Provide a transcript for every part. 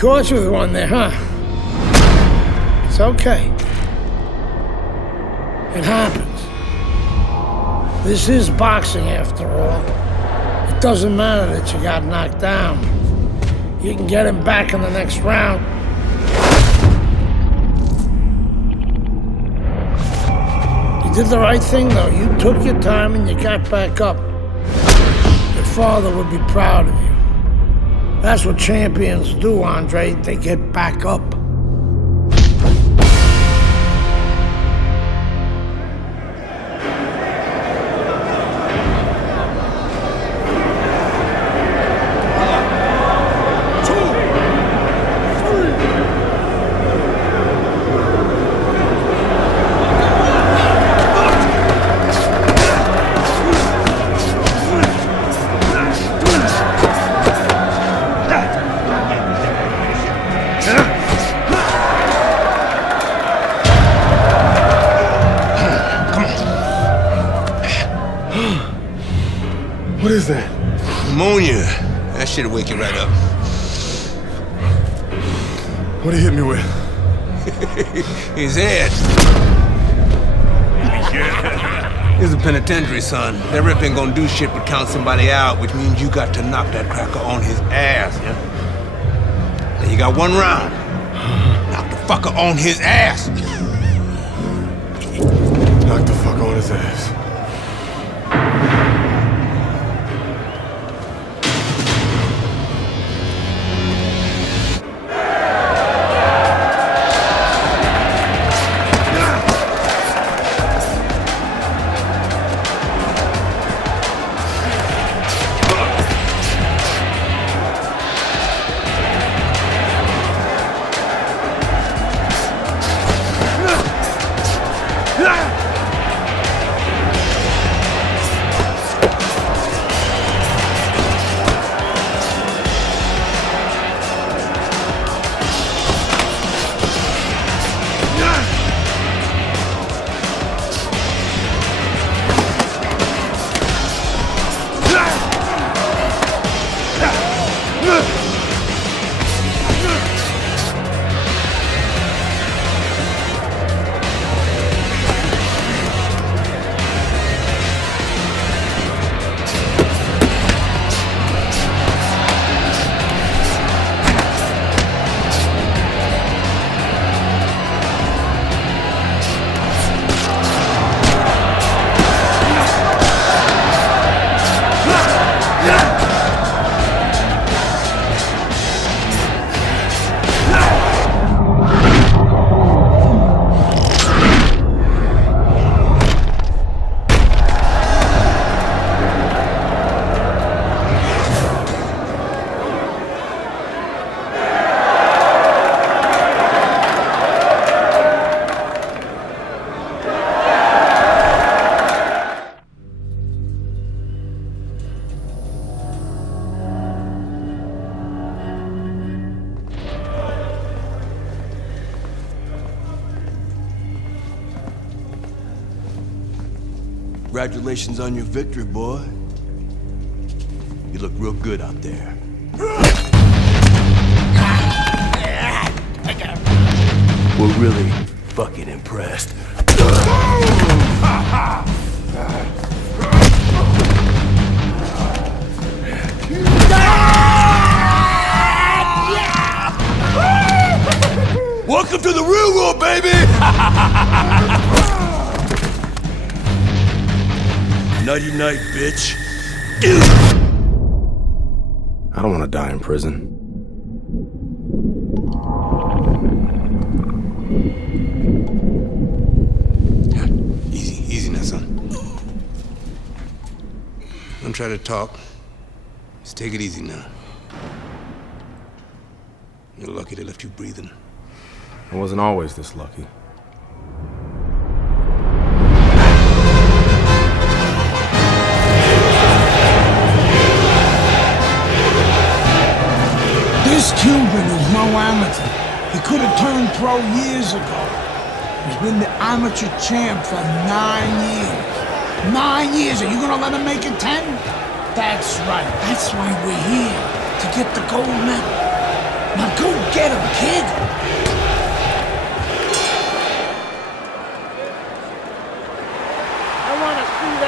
Caught you with one there, huh? It's okay. It happens. This is boxing, after all. It doesn't matter that you got knocked down. You can get him back in the next round. You did the right thing, though. You took your time and you got back up. Your father would be proud of you. That's what champions do, Andre. They get back up. What is that? Pneumonia. That shit'll wake you right up. What'd he hit me with? His head. He's a penitentiary, son. That rip ain't gonna do shit but count somebody out, which means you got to knock that cracker on his ass, yeah? Now you got one round. Knock the fucker on his ass. Knock the fucker on his ass. Congratulations on your victory, boy. You look real good out there. We're really fucking impressed. Welcome to the real world, baby! Nighty night, bitch. I don't want to die in prison. Easy now, son. Don't try to talk. Just take it easy now. You're lucky they left you breathing. I wasn't always this lucky. This Cuban is no amateur. He could have turned pro years ago. He's been the amateur champ for 9 years. 9 years. Are you gonna let him make it 10? That's right. That's why we're here. To get the gold medal. Now go get him, kid!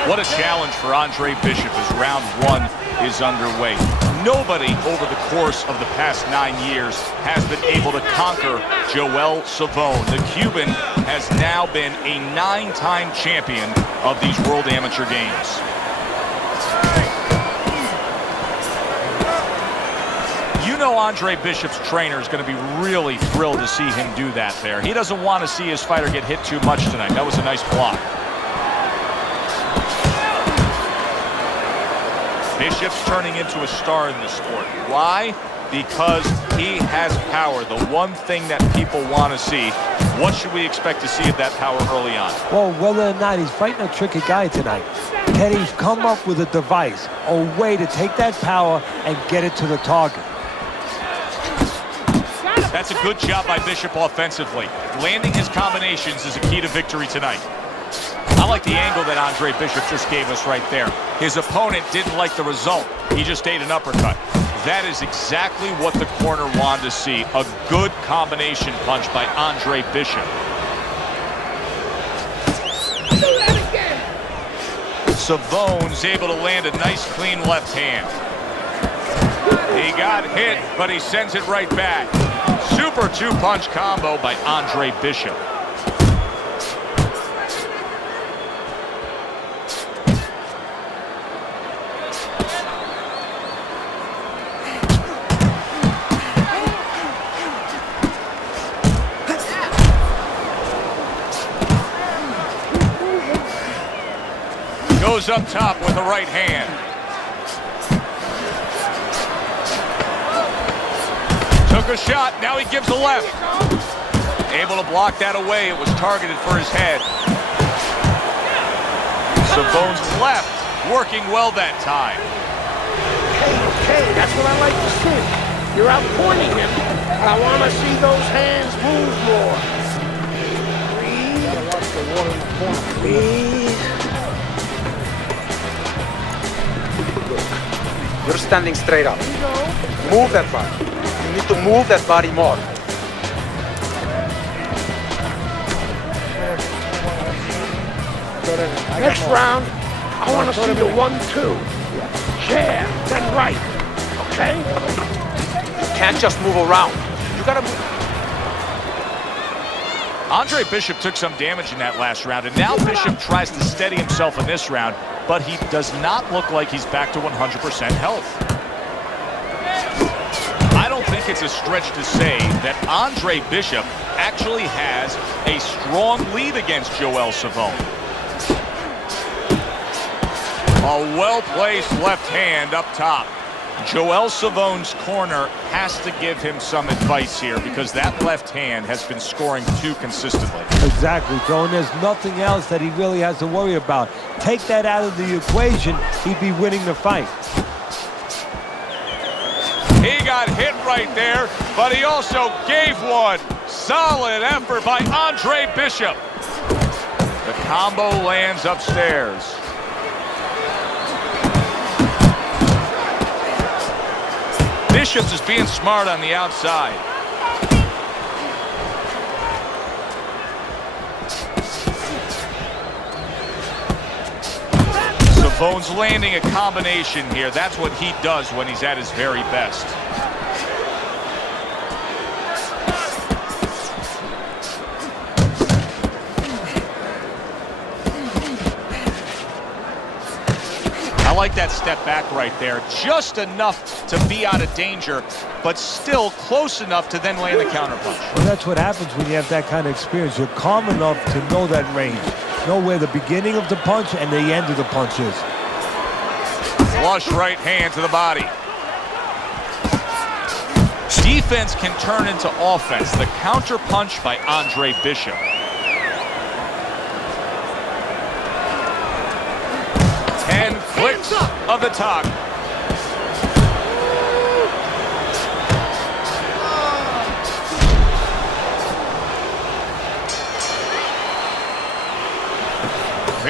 What a challenge for Andre Bishop as round one is underway. Nobody over the course of the past 9 years has been able to conquer Joel Savone. The Cuban has now been a 9-time champion of these World Amateur Games. You know Andre Bishop's trainer is going to be really thrilled to see him do that there. He doesn't want to see his fighter get hit too much tonight. That was a nice block. Bishop's turning into a star in this sport. Why? Because he has power, the one thing that people want to see. What should we expect to see of that power early on? Well, whether or not he's fighting a tricky guy tonight, can he come up with a device, a way to take that power and get it to the target? That's a good job by Bishop offensively. Landing his combinations is a key to victory tonight. I like the angle that Andre Bishop just gave us right there. His opponent didn't like the result. He just ate an uppercut. That is exactly what the corner wanted to see. A good combination punch by Andre Bishop. Savone's able to land a nice clean left hand. He got hit, but he sends it right back. Super two-punch combo by Andre Bishop. Goes up top with the right hand. Took a shot, now he gives a left. Able to block that away, it was targeted for his head. Savone's left, working well that time. Okay, that's what I like to see. You're out pointing him, but I want to see those hands move more. Breathe. Gotta watch the water in the corner. Breathe. You're standing straight up. Move that body. You need to move that body more. Next round, I want to see the 1-2. Jab, then right. Okay? You can't just move around. You gotta move. Andre Bishop took some damage in that last round, and now Bishop tries to steady himself in this round, but he does not look like he's back to 100% health. I don't think it's a stretch to say that Andre Bishop actually has a strong lead against Joel Savone. A well-placed left hand up top. Joel Savone's corner has to give him some advice here because that left hand has been scoring too consistently. Exactly, Joe, and there's nothing else that he really has to worry about. Take that out of the equation, he'd be winning the fight. He got hit right there, but he also gave one. Solid effort by Andre Bishop. The combo lands upstairs. Bishop's is being smart on the outside. Savone's landing a combination here. That's what he does when he's at his very best. I like that step back right there. Just enough to be out of danger, but still close enough to then land the counterpunch. Well, that's what happens when you have that kind of experience. You're calm enough to know that range. Know where the beginning of the punch and the end of the punch is. Flush right hand to the body. Defense can turn into offense. The counter punch by Andre Bishop. And clicks of the top.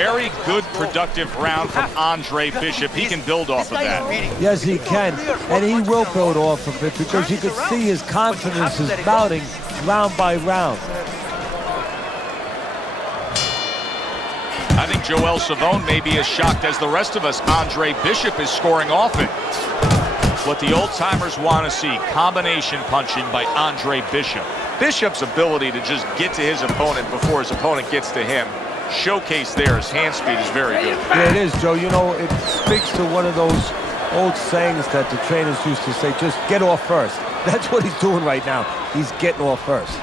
very good, productive round from Andre Bishop. He can build off of that. Yes, he can, and he will build off of it because you can see his confidence is mounting round by round. I think Joel Savone may be as shocked as the rest of us. Andre Bishop is scoring off it. What the old-timers want to see, combination punching by Andre Bishop. Bishop's ability to just get to his opponent before his opponent gets to him, showcase there, his hand speed is very good. Yeah, it is, Joe. You know, it speaks to one of those old sayings that the trainers used to say, just get off first. That's what he's doing right now. He's getting off first.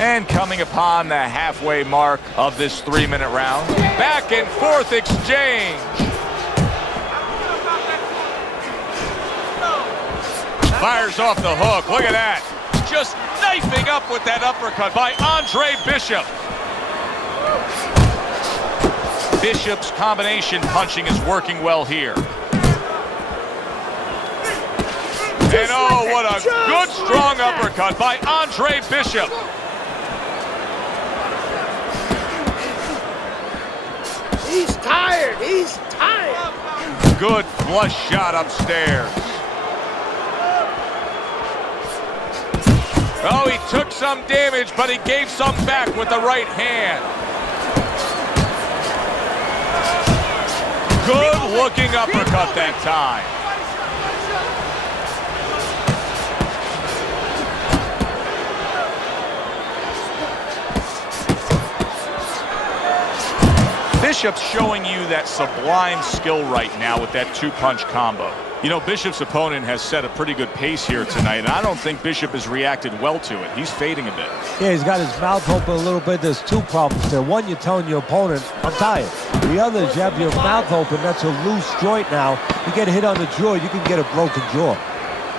And coming upon the halfway mark of this 3-minute round, back and forth exchange. Fires off the hook. Look at that. Just knifing up with that uppercut by Andre Bishop. Bishop's combination punching is working well here. And oh, what a good strong uppercut by Andre Bishop. He's tired. He's tired. Good flush shot upstairs. Oh, he took some damage, but he gave some back with the right hand. Good looking uppercut that time. Bishop's showing you that sublime skill right now with that two-punch combo. You know, Bishop's opponent has set a pretty good pace here tonight, and I don't think Bishop has reacted well to it. He's fading a bit. Yeah, he's got his mouth open a little bit. There's two problems there. One, you're telling your opponent, I'm tired. The other is you have your mouth open. That's a loose joint now. You get hit on the jaw, you can get a broken jaw.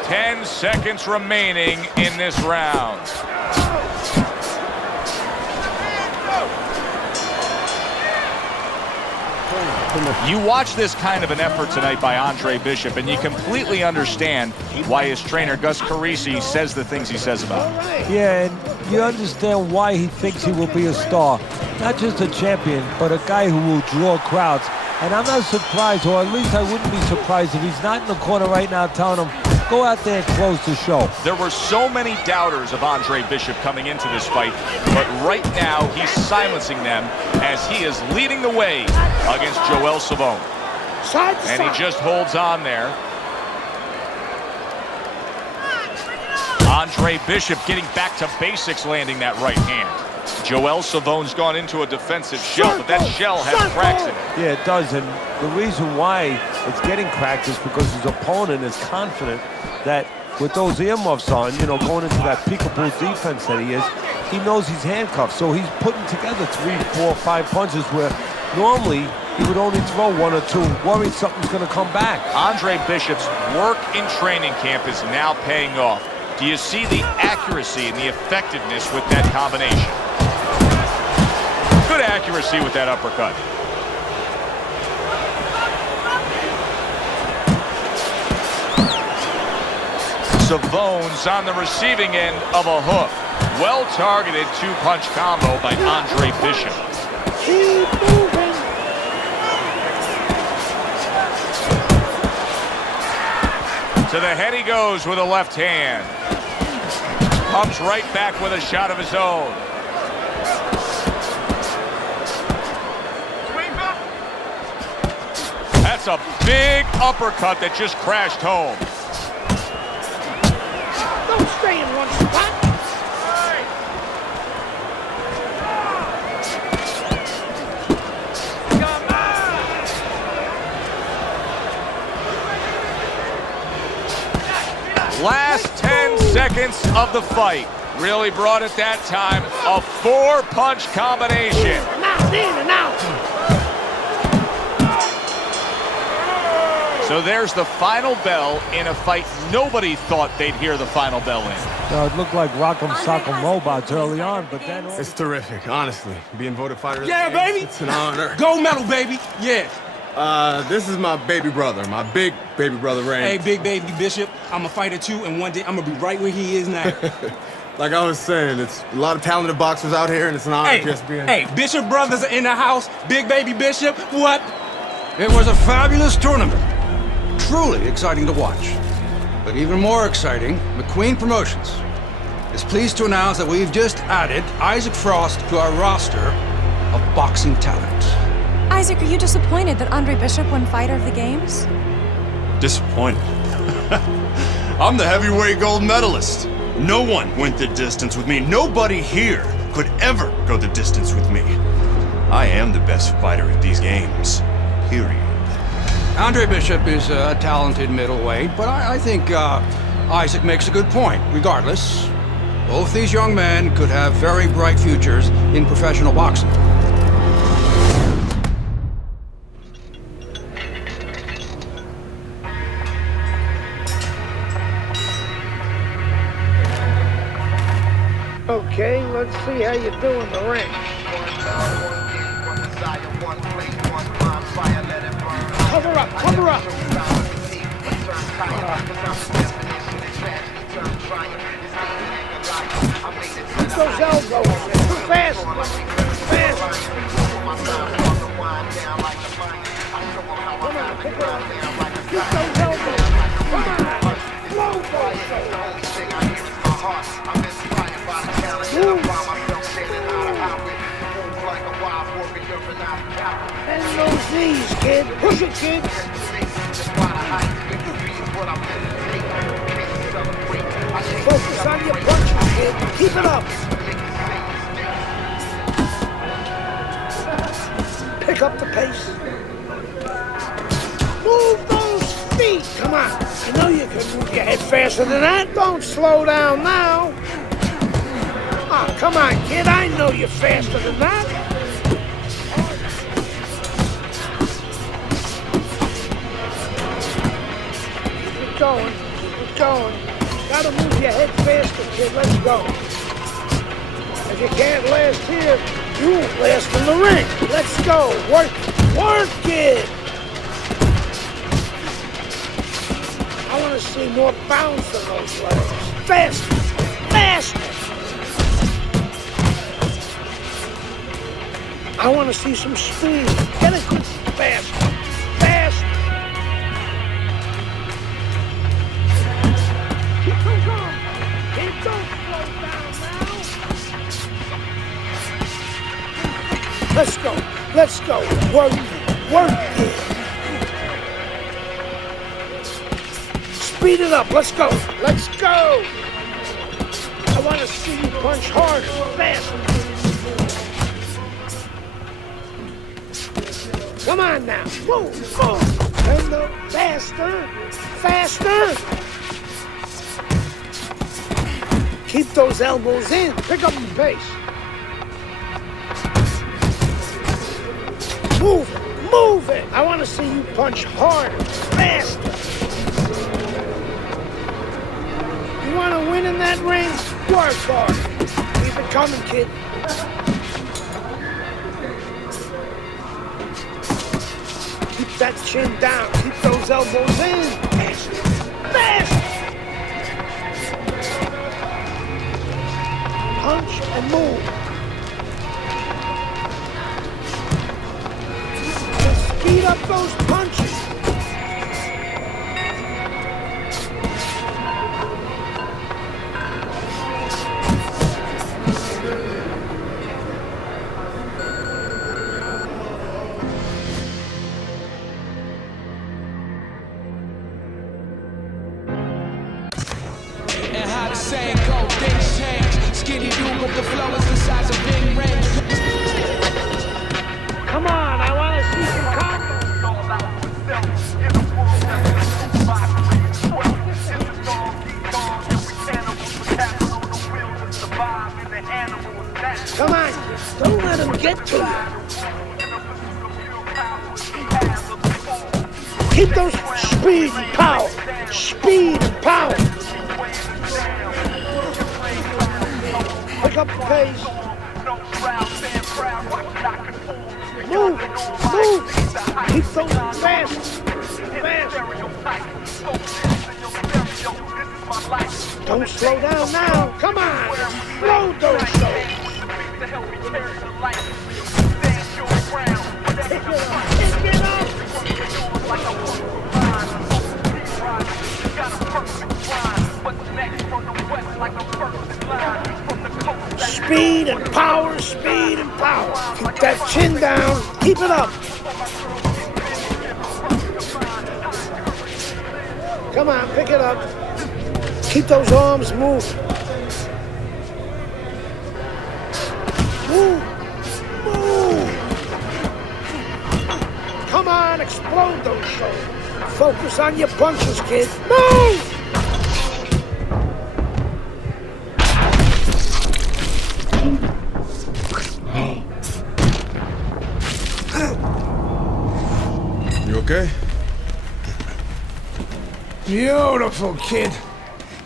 10 seconds remaining in this round. You watch this kind of an effort tonight by Andre Bishop, and you completely understand why his trainer, Gus Carisi, says the things he says about him. Yeah, and you understand why he thinks he will be a star. Not just a champion, but a guy who will draw crowds. And I'm not surprised, or at least I wouldn't be surprised if he's not in the corner right now telling him, go out there and close the show. There were so many doubters of Andre Bishop coming into this fight, but right now he's silencing them as he is leading the way against Joel Savone. And he just holds on there. Andre Bishop getting back to basics, landing that right hand. Joel Savone's gone into a defensive shell, but that shell has cracks in it. Yeah, it does, and the reason why it's getting cracked is because his opponent is confident that with those earmuffs on, you know, going into that peekaboo defense that he is, he knows he's handcuffed, so he's putting together 3, 4, 5 punches where normally he would only throw 1 or 2, worried something's going to come back. Andre Bishop's work in training camp is now paying off. Do you see the accuracy and the effectiveness with that combination? Good accuracy with that uppercut. Savone's on the receiving end of a hook. Well-targeted two-punch combo by Andre Bishop. Keep moving. To the head he goes with a left hand. Comes right back with a shot of his own. That's a big uppercut that just crashed home. Don't stay in one spot. Last 10 seconds of the fight. Really brought it that time. A 4-punch combination. Now, in and out. So there's the final bell in a fight nobody thought they'd hear the final bell in. It looked like Rock'em Sock'em Robots early on, but then... It's terrific, honestly. Being voted fighter of the Yeah, game, baby. It's an honor. Gold medal, baby. Yeah. This is my baby brother, my big baby brother, Ray. Hey, big baby Bishop. I'm a fighter too, and one day I'm gonna be right where he is now. Like I was saying, it's a lot of talented boxers out here, and it's an honor just being... Hey, Bishop brothers are in the house. Big baby Bishop, what? It was a fabulous tournament. Truly exciting to watch. But even more exciting, McQueen Promotions is pleased to announce that we've just added Isaac Frost to our roster of boxing talent. Isaac, are you disappointed that Andre Bishop won Fighter of the Games? Disappointed. I'm the heavyweight gold medalist. No one went the distance with me. Nobody here could ever go the distance with me. I am the best fighter at these games. Period. Andre Bishop is a talented middleweight, but I think Isaac makes a good point. Regardless, both these young men could have very bright futures in professional boxing. Okay, let's see how you do in the ring. Cover up, cover up! Those elbows, too fast! Fast! Come on, pick it up! Keep those elbows! Come on! Blow those! Bend those knees, kid. Push it, kid. Focus on your punches, kid. Keep it up. Pick up the pace. Move those feet. Come on. I know you can move your head faster than that. Don't slow down now. Oh, come on, kid. I know you're faster than that. Keep going. Keep going. Gotta move your head faster, kid. Let's go. If you can't last here, you won't last in the ring. Let's go. Work. Work it. I want to see more bounce in those legs. Faster. Faster. I want to see some speed. Get it good. Faster. Faster. Keep those on. Keep those slow down now. Let's go. Let's go. Work it. Work it. Speed it up. Let's go. Let's go. I want to see you punch harder. Faster. Come on now. Move, move. Turn up faster. Faster. Keep those elbows in. Pick up the pace. Move it. Move it. I want to see you punch harder. Faster. You want to win in that ring? Work hard. Keep it coming, kid. Keep that chin down. Keep those elbows in. Fast. Fast. Punch and move. And speed up those punches. And how the saying go, things change. Skinny dude with the flow is the size of big range. Come on, I want to see some combos. Come on, don't let him get to you. Keep those speed and power. Speed and power. Pick up the pace. Move, move. Keep those fast, fast. Don't slow down now. Come on, explode those shoulders. Pick it up. Speed and power, speed and power. Keep that chin down. Keep it up. Come on, pick it up. Keep those arms moving. Move. Move. Come on, explode those shoulders. Focus on your punches, kid. Move! You okay? Beautiful, kid.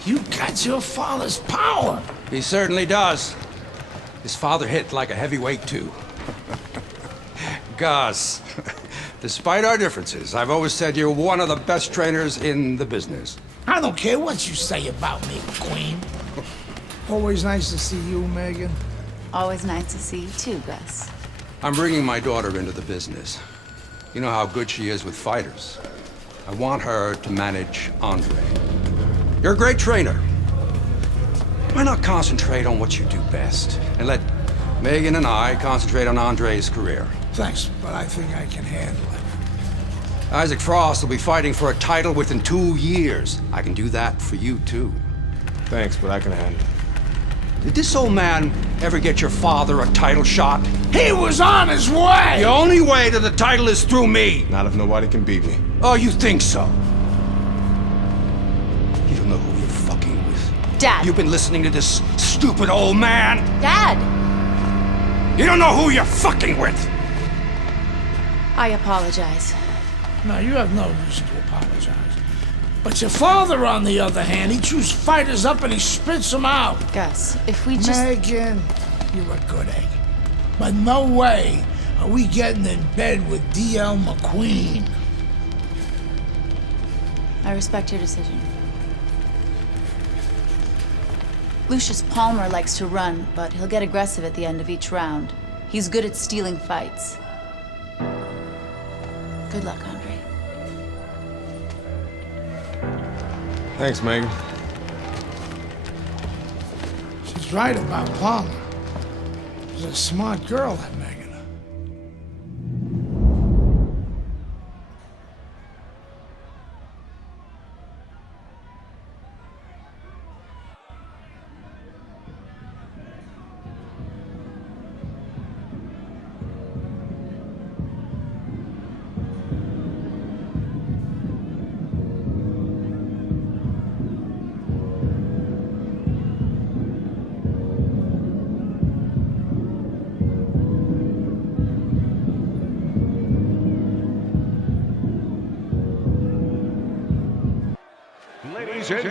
You got your father's power. He certainly does. His father hit like a heavyweight, too. Gus, despite our differences, I've always said you're one of the best trainers in the business. I don't care what you say about me, Queen. Always nice to see you, Megan. Always nice to see you too, Gus. I'm bringing my daughter into the business. You know how good she is with fighters. I want her to manage Andre. You're a great trainer. Why not concentrate on what you do best and let Megan and I concentrate on Andre's career? Thanks, but I think I can handle it. Isaac Frost will be fighting for a title within 2 years. I can do that for you, too. Thanks, but I can handle it. Did this old man ever get your father a title shot? He was on his way! The only way to the title is through me! Not if nobody can beat me. Oh, you think so? You don't know who you're fucking with. Dad! You've been listening to this stupid old man! Dad! You don't know who you're fucking with! I apologize. No, you have no reason to apologize. But your father, on the other hand, he chews fighters up and he spits them out. Gus, if we just... Megan, you're a good egg. But no way are we getting in bed with D.L. McQueen. I respect your decision. Lucius Palmer likes to run, but he'll get aggressive at the end of each round. He's good at stealing fights. Good luck, Andre. Thanks, Megan. She's right about Palmer. She's a smart girl, that Megan.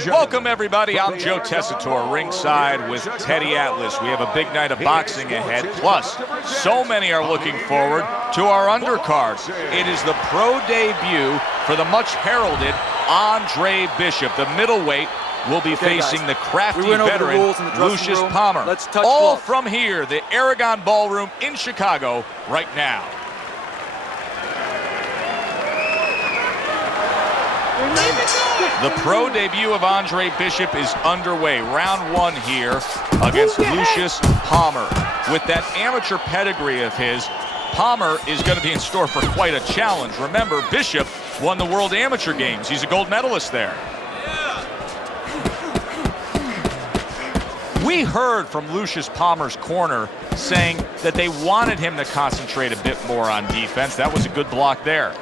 Welcome, everybody. I'm Joe Tessitore, ringside with Teddy Atlas. We have a big night of boxing ahead. Plus, so many are looking forward to our undercard. It is the pro debut for the much-heralded Andre Bishop. The middleweight will be facing the crafty veteran Lucius Palmer. All from here, the Aragon Ballroom in Chicago, right now. The pro debut of Andre Bishop is underway. Round one here against Lucius Palmer. With that amateur pedigree of his, Palmer is going to be in store for quite a challenge. Remember, Bishop won the World Amateur Games. He's a gold medalist there. We heard from Lucius Palmer's corner saying that they wanted him to concentrate a bit more on defense. That was a good block there.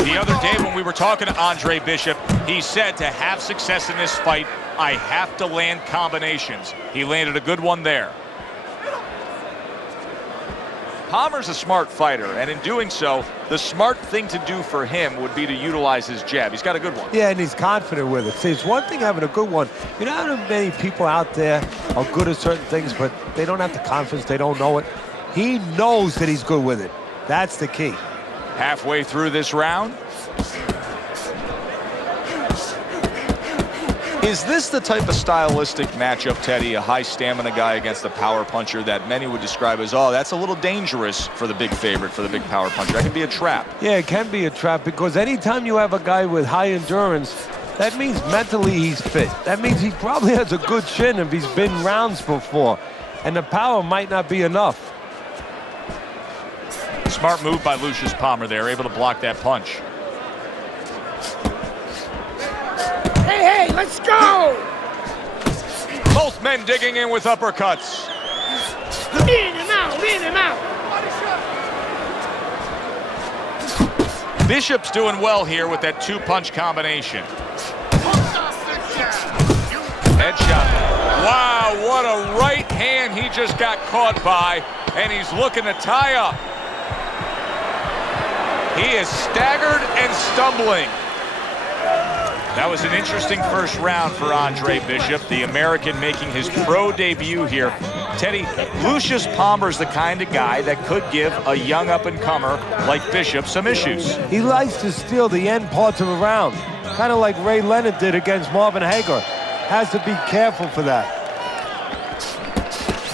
The other day when we were talking to Andre Bishop, he said to have success in this fight, I have to land combinations. He landed a good one there. Palmer's a smart fighter, and in doing so, the smart thing to do for him would be to utilize his jab. He's got a good one. Yeah, and he's confident with it. See, it's one thing having a good one. You know how many people out there are good at certain things, but they don't have the confidence, they don't know it. He knows that he's good with it. That's the key. Halfway through this round. Is this the type of stylistic matchup, Teddy, a high stamina guy against a power puncher that many would describe as, oh, that's a little dangerous for the big favorite, for the big power puncher? That can be a trap. Yeah, it can be a trap because anytime you have a guy with high endurance, that means mentally he's fit. That means he probably has a good chin if he's been rounds before. And the power might not be enough. Smart move by Lucius Palmer there, able to block that punch. Hey, let's go! Both men digging in with uppercuts. In and out, in and out. Bishop's doing well here with that two-punch combination. Headshot. Wow, what a right hand he just got caught by, and he's looking to tie up. He is staggered and stumbling. That was an interesting first round for Andre Bishop, the American making his pro debut here. Teddy, Lucius Palmer's the kind of guy that could give a young up-and-comer like Bishop some issues. He likes to steal the end parts of a round, kind of like Ray Leonard did against Marvin Hagler. Has to be careful for that.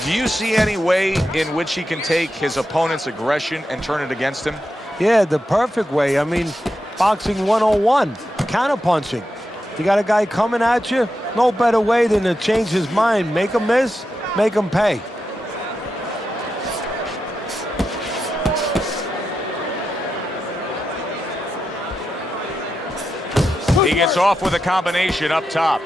Do you see any way in which he can take his opponent's aggression and turn it against him? Yeah, the perfect way. I mean, boxing 101, counterpunching. You got a guy coming at you, no better way than to change his mind. Make him miss, make him pay. He gets off with a combination up top.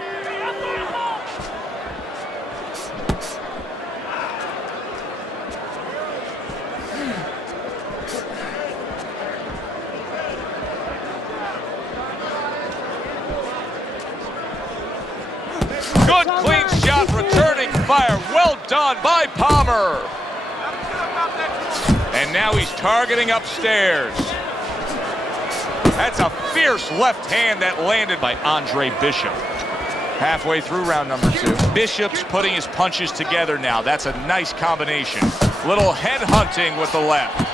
Good clean shot, returning fire. Well done by Palmer. And now he's targeting upstairs. That's a fierce left hand that landed by Andre Bishop. Halfway through round number 2. Bishop's putting his punches together now. That's a nice combination. Little head hunting with the left.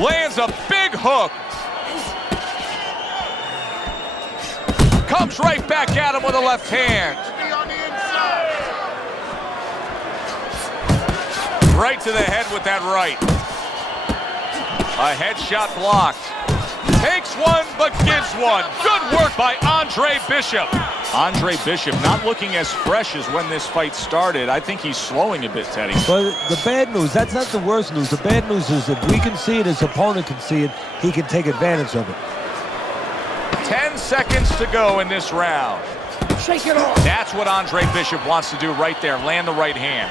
Lands a big hook. Comes right back at him with a left hand. Right to the head with that right. A headshot blocked. Takes one, but gives one. Good work by Andre Bishop. Andre Bishop not looking as fresh as when this fight started. I think he's slowing a bit, Teddy. But the bad news, that's not the worst news. The bad news is if we can see it, his opponent can see it, he can take advantage of it. 10 seconds to go in this round. Shake it off. That's what Andre Bishop wants to do right there, land the right hand.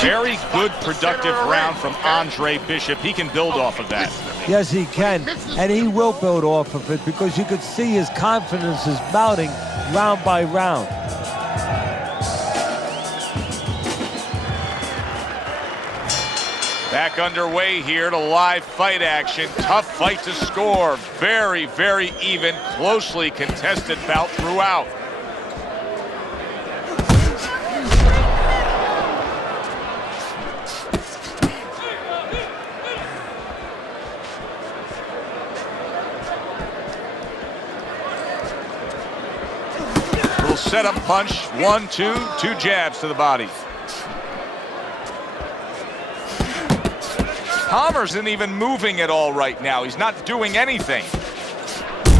Very good, productive round from Andre Bishop. He can build off of that. Yes, he can, and he will build off of it because you could see his confidence is mounting round by round. Back underway here to live fight action. Tough fight to score. Very, very even, closely contested bout throughout. Little setup punch. 1, 2, 2 jabs to the body. Palmer isn't even moving at all right now. He's not doing anything.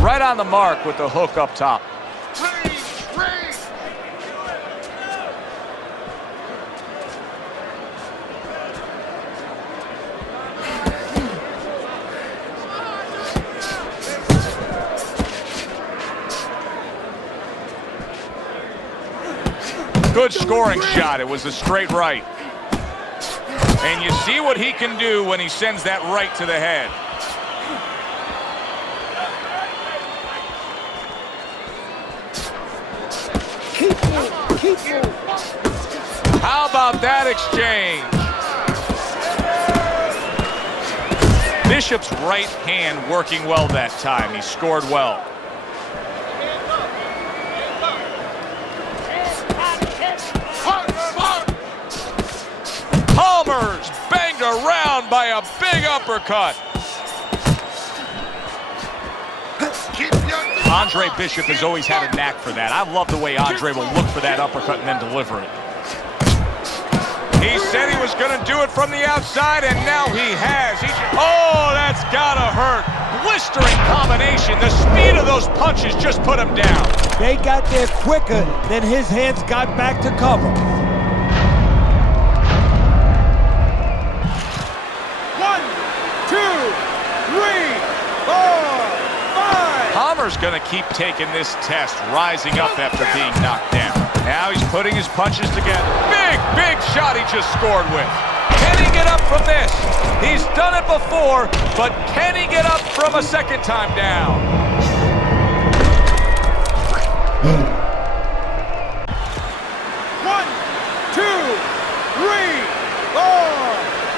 Right on the mark with the hook up top. Good scoring shot. It was a straight right. And you see what he can do when he sends that right to the head. Keep moving. How about that exchange? Bishop's right hand working well that time. He scored well. a big uppercut. Andre Bishop has always had a knack for that. I love the way Andre will look for that uppercut and then deliver it. He said he was going to do it from the outside, and now he has. Oh, that's got to hurt. Blistering combination. The speed of those punches just put him down. They got there quicker than his hands got back to cover. 1, 2, 3, 4, 5. Palmer's going to keep taking this test, rising up after being knocked down. Now he's putting his punches together. Big shot he just scored with. Can he get up from this? He's done it before, but can he get up from a second time down? One, two, three, 4,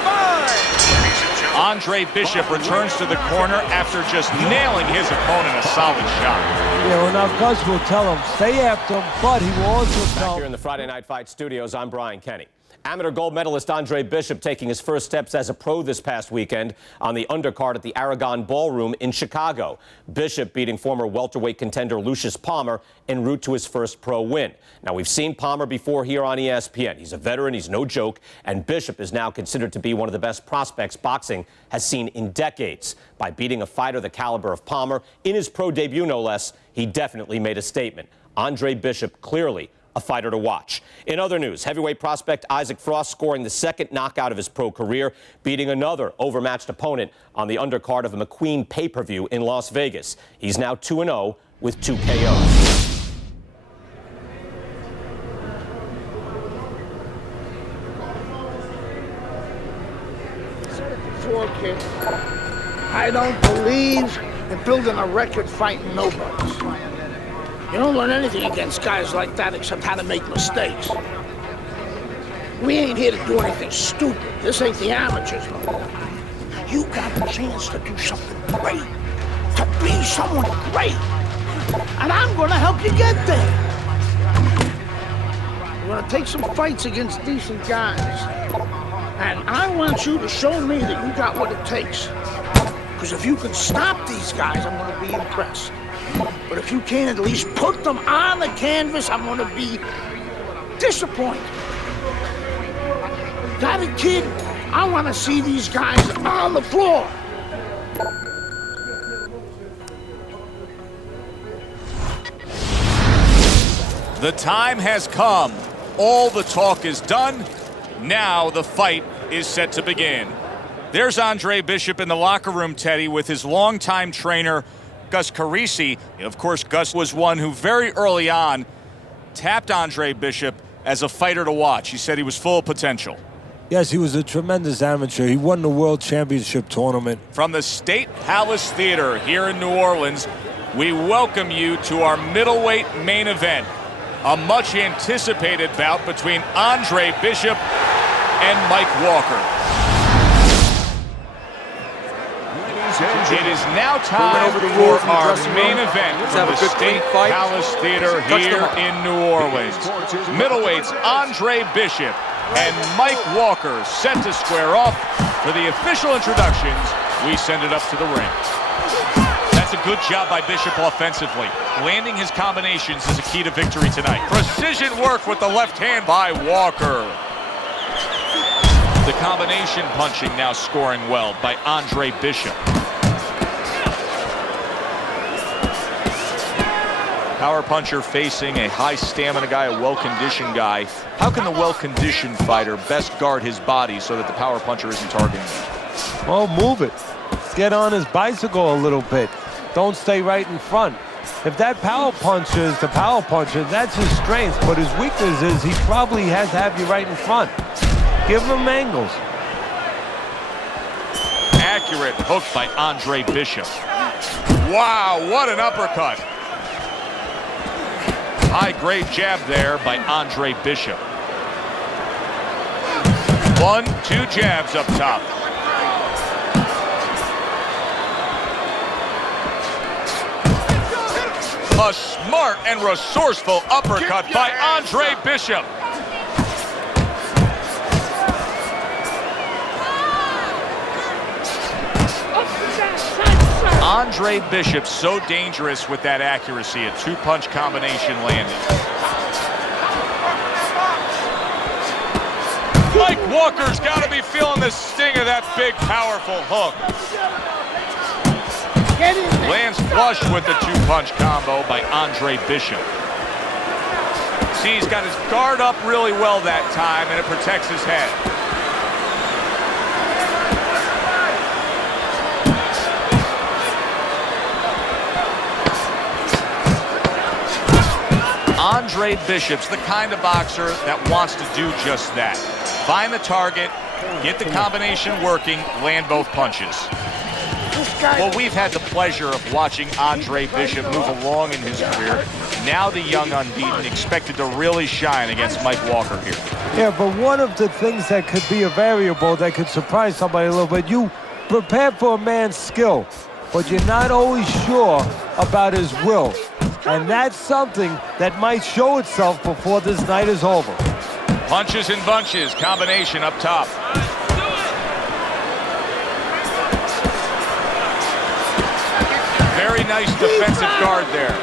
5. Andre Bishop returns to the corner after just nailing his opponent a solid shot. Yeah, well, now Gus will tell him, stay after him, but he will also tell him. Here in the Friday Night Fight studios, I'm Brian Kenny. Amateur gold medalist Andre Bishop taking his first steps as a pro this past weekend on the undercard at the Aragon Ballroom in Chicago. Bishop beating former welterweight contender Lucius Palmer en route to his first pro win. Now, we've seen Palmer before here on ESPN. He's a veteran, he's no joke, and Bishop is now considered to be one of the best prospects boxing has seen in decades. By beating a fighter the caliber of Palmer in his pro debut, no less, he definitely made a statement. Andre Bishop clearly a fighter to watch. In other news, heavyweight prospect Isaac Frost scoring the second knockout of his pro career, beating another overmatched opponent on the undercard of a McQueen pay-per-view in Las Vegas. He's now 2-0 with 2 KOs. Before, kid, I don't believe in building a record fighting nobodies. You don't learn anything against guys like that except how to make mistakes. We ain't here to do anything stupid. This ain't the amateurs no more. You got a chance to do something great, to be someone great, and I'm gonna help you get there. We're gonna take some fights against decent guys, and I want you to show me that you got what it takes. Because if you can stop these guys, I'm gonna be impressed. But if you can't at least put them on the canvas, I'm going to be disappointed. Got it, kid? I want to see these guys on the floor. The time has come. All the talk is done. Now the fight is set to begin. There's Andre Bishop in the locker room, Teddy, with his longtime trainer, Gus Carisi. Of course, Gus was one who very early on tapped Andre Bishop as a fighter to watch. He said he was full of potential. Yes, he was a tremendous amateur. He won the World Championship tournament. From the State Palace Theater here in New Orleans, we welcome you to our middleweight main event. A much anticipated bout between Andre Bishop and Mike Walker. It is now time for our main event from the State Palace Theater here in New Orleans. Middleweights Andre Bishop and Mike Walker set to square off. For the official introductions, we send it up to the ring. That's a good job by Bishop offensively. Landing his combinations is a key to victory tonight. Precision work with the left hand by Walker. The combination punching now scoring well by Andre Bishop. Power puncher facing a high stamina guy, a well-conditioned guy. How can the well-conditioned fighter best guard his body so that the power puncher isn't targeting him? Well, move it. Get on his bicycle a little bit. Don't stay right in front. If that power puncher is the power puncher, that's his strength. But his weakness is he probably has to have you right in front. Give him angles. Accurate hook by Andre Bishop. Wow, what an uppercut. High-grade jab there by Andre Bishop. 1, 2 jabs up top. A smart and resourceful uppercut by Andre Bishop. Andre Bishop so dangerous with that accuracy, a two-punch combination landing. Mike Walker's got to be feeling the sting of that big, powerful hook. Lands flush with the two-punch combo by Andre Bishop. See, he's got his guard up really well that time, and it protects his head. Andre Bishop's the kind of boxer that wants to do just that. Find the target, get the combination working, land both punches. Well, we've had the pleasure of watching Andre Bishop move along in his career. Now the young unbeaten expected to really shine against Mike Walker here. Yeah, but one of the things that could be a variable that could surprise somebody a little bit, you prepare for a man's skill, but you're not always sure about his will. And that's something that might show itself before this night is over. Punches and bunches, combination up top. Very nice defensive guard there.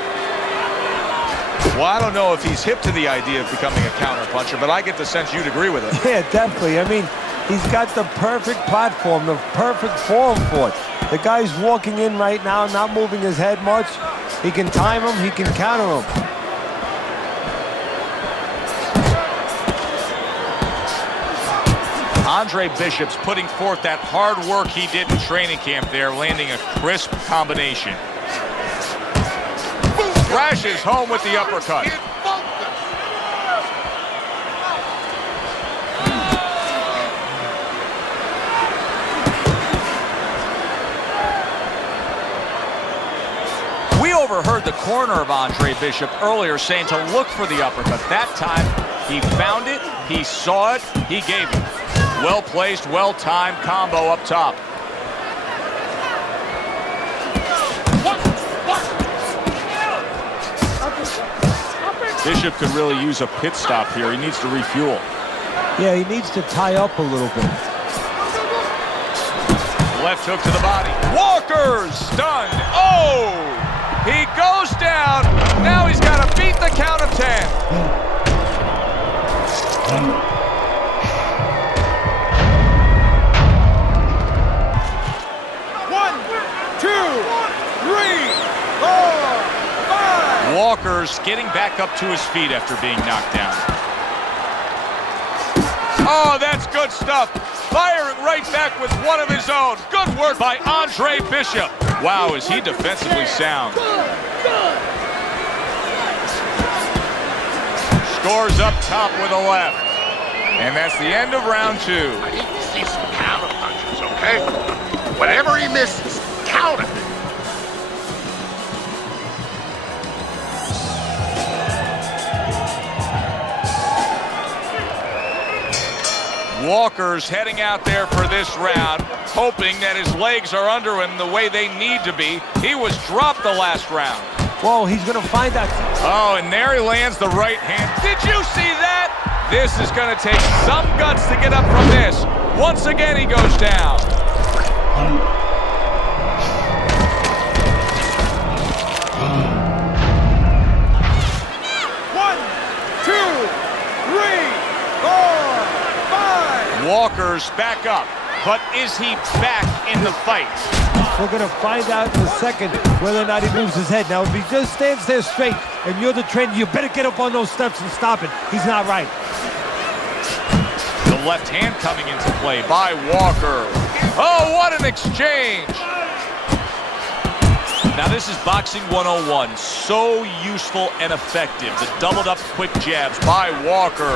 Well, I don't know if he's hip to the idea of becoming a counterpuncher, but I get the sense you'd agree with it. Yeah, definitely. I mean, he's got the perfect platform, the perfect form for it. The guy's walking in right now, not moving his head much. He can time him, he can counter him. Andre Bishop's putting forth that hard work he did in training camp there, landing a crisp combination. Crashes home with the uppercut. We overheard the corner of Andre Bishop earlier saying to look for the uppercut. That time, he found it, he saw it, he gave it. Well-placed, well-timed combo up top. Bishop could really use a pit stop here. He needs to refuel. Yeah, he needs to tie up a little bit. Left hook to the body. Walker stunned. Oh! He goes down. Now he's got to beat the count of 10. 1, 2, 3, 4, 5. Walker's getting back up to his feet after being knocked down. Oh, that's good stuff. Firing right back with one of his own. Good work by Andre Bishop. Wow, is he defensively sound. Scores up top with a left. And that's the end of round 2. I need to see some counter punches, okay? Whatever he misses, count it. Walker's heading out there for this round, hoping that his legs are under him the way they need to be. He was dropped the last round. Whoa, he's going to find that. Oh, and there he lands the right hand. Did you see that? This is going to take some guts to get up from this. Once again, he goes down. Walker's back up, but is he back in the fight? We're going to find out in a second whether or not he moves his head. Now, if he just stands there straight and you're the trainer, you better get up on those steps and stop it. He's not right. The left hand coming into play by Walker. Oh, what an exchange! Now, this is Boxing 101. So useful and effective. The doubled up quick jabs by Walker.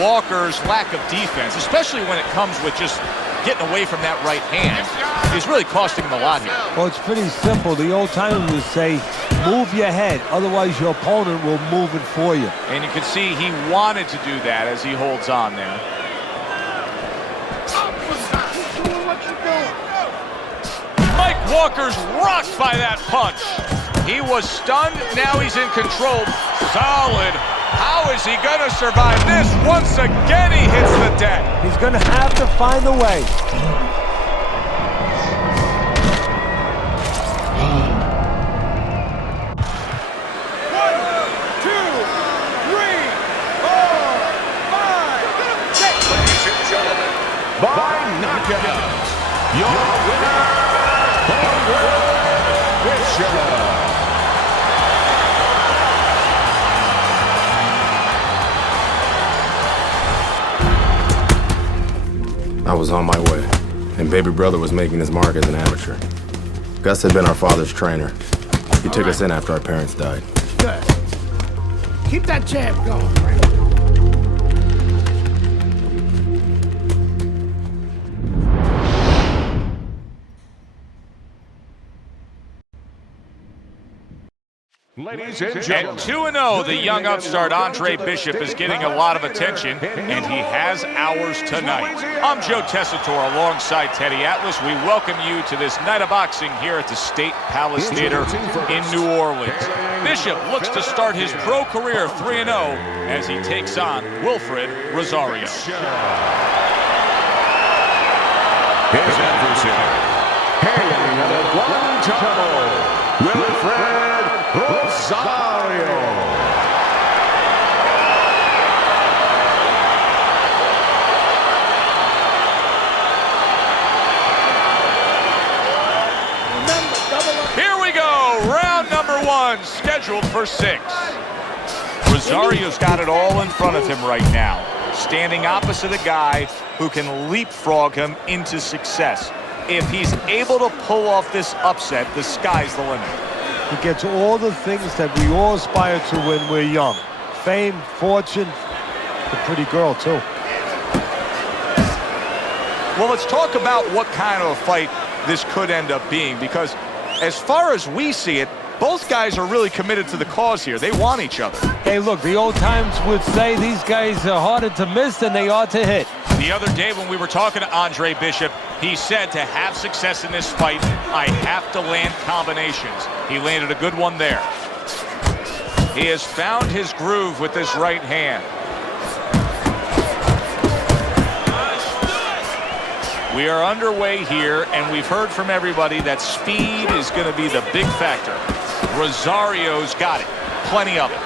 Walker's lack of defense, especially when it comes with just getting away from that right hand, is really costing him a lot here. Well, it's pretty simple. The old timers would say, move your head, otherwise your opponent will move it for you. And you can see he wanted to do that as he holds on there. Mike Walker's rocked by that punch. He was stunned, now he's in control. Solid. How is he going to survive this? Once again, he hits the deck. He's going to have to find a way. knockout. Your winner, Bishop. I was on my way, and baby brother was making his mark as an amateur. Gus had been our father's trainer. He took us in after our parents died. Good. Keep that jab going, Frank. Ladies and At gentlemen, 2-0, the young upstart Andre Bishop is getting a lot of attention, and he has ours tonight. I'm Joe Tessitore alongside Teddy Atlas. We welcome you to this night of boxing here at the State Palace Theater in New Orleans. Bishop looks to start his pro career 3-0 as he takes on Wilfred Rosario. his adversary, hailing out of Guantanamo, Wilfred Rosario. Here we go, round number 1, scheduled for 6. Rosario's got it all in front of him right now, standing opposite a guy who can leapfrog him into success. If he's able to pull off this upset, the sky's the limit. He gets all the things that we all aspire to when we're young. Fame, fortune, a pretty girl too. Well, let's talk about what kind of a fight this could end up being, because as far as we see it, both guys are really committed to the cause here. They want each other. Hey, look, the old times would say these guys are harder to miss than they are to hit. The other day when we were talking to Andre Bishop, he said to have success in this fight, I have to land combinations. He landed a good one there. He has found his groove with this right hand. We are underway here, and we've heard from everybody that speed is going to be the big factor. Rosario's got it. Plenty of it.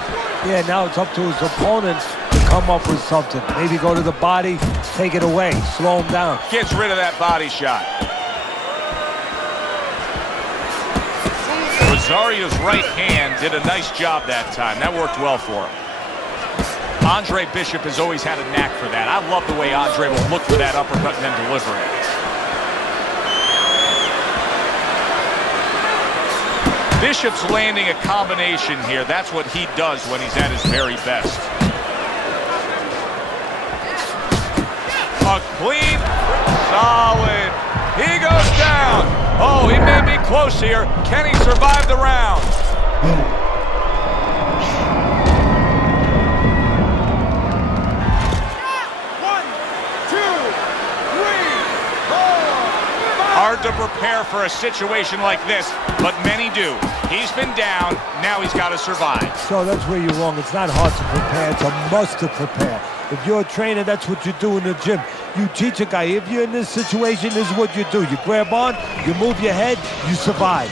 Yeah, now it's up to his opponent to come up with something. Maybe go to the body, take it away, slow him down. Gets rid of that body shot. Rosario's right hand did a nice job that time. That worked well for him. Andre Bishop has always had a knack for that. I love the way Andre will look for that uppercut and then deliver it. Bishop's landing a combination here. That's what he does when he's at his very best. A clean, solid. He goes down. Oh, he may be close here. Can he survive the round? Hard to prepare for a situation like this, but many do. He's been down, now he's got to survive. So that's where you're wrong. It's not hard to prepare, it's a must to prepare. If you're a trainer, that's what you do in the gym. You teach a guy, if you're in this situation, this is what you do. You grab on, you move your head, you survive.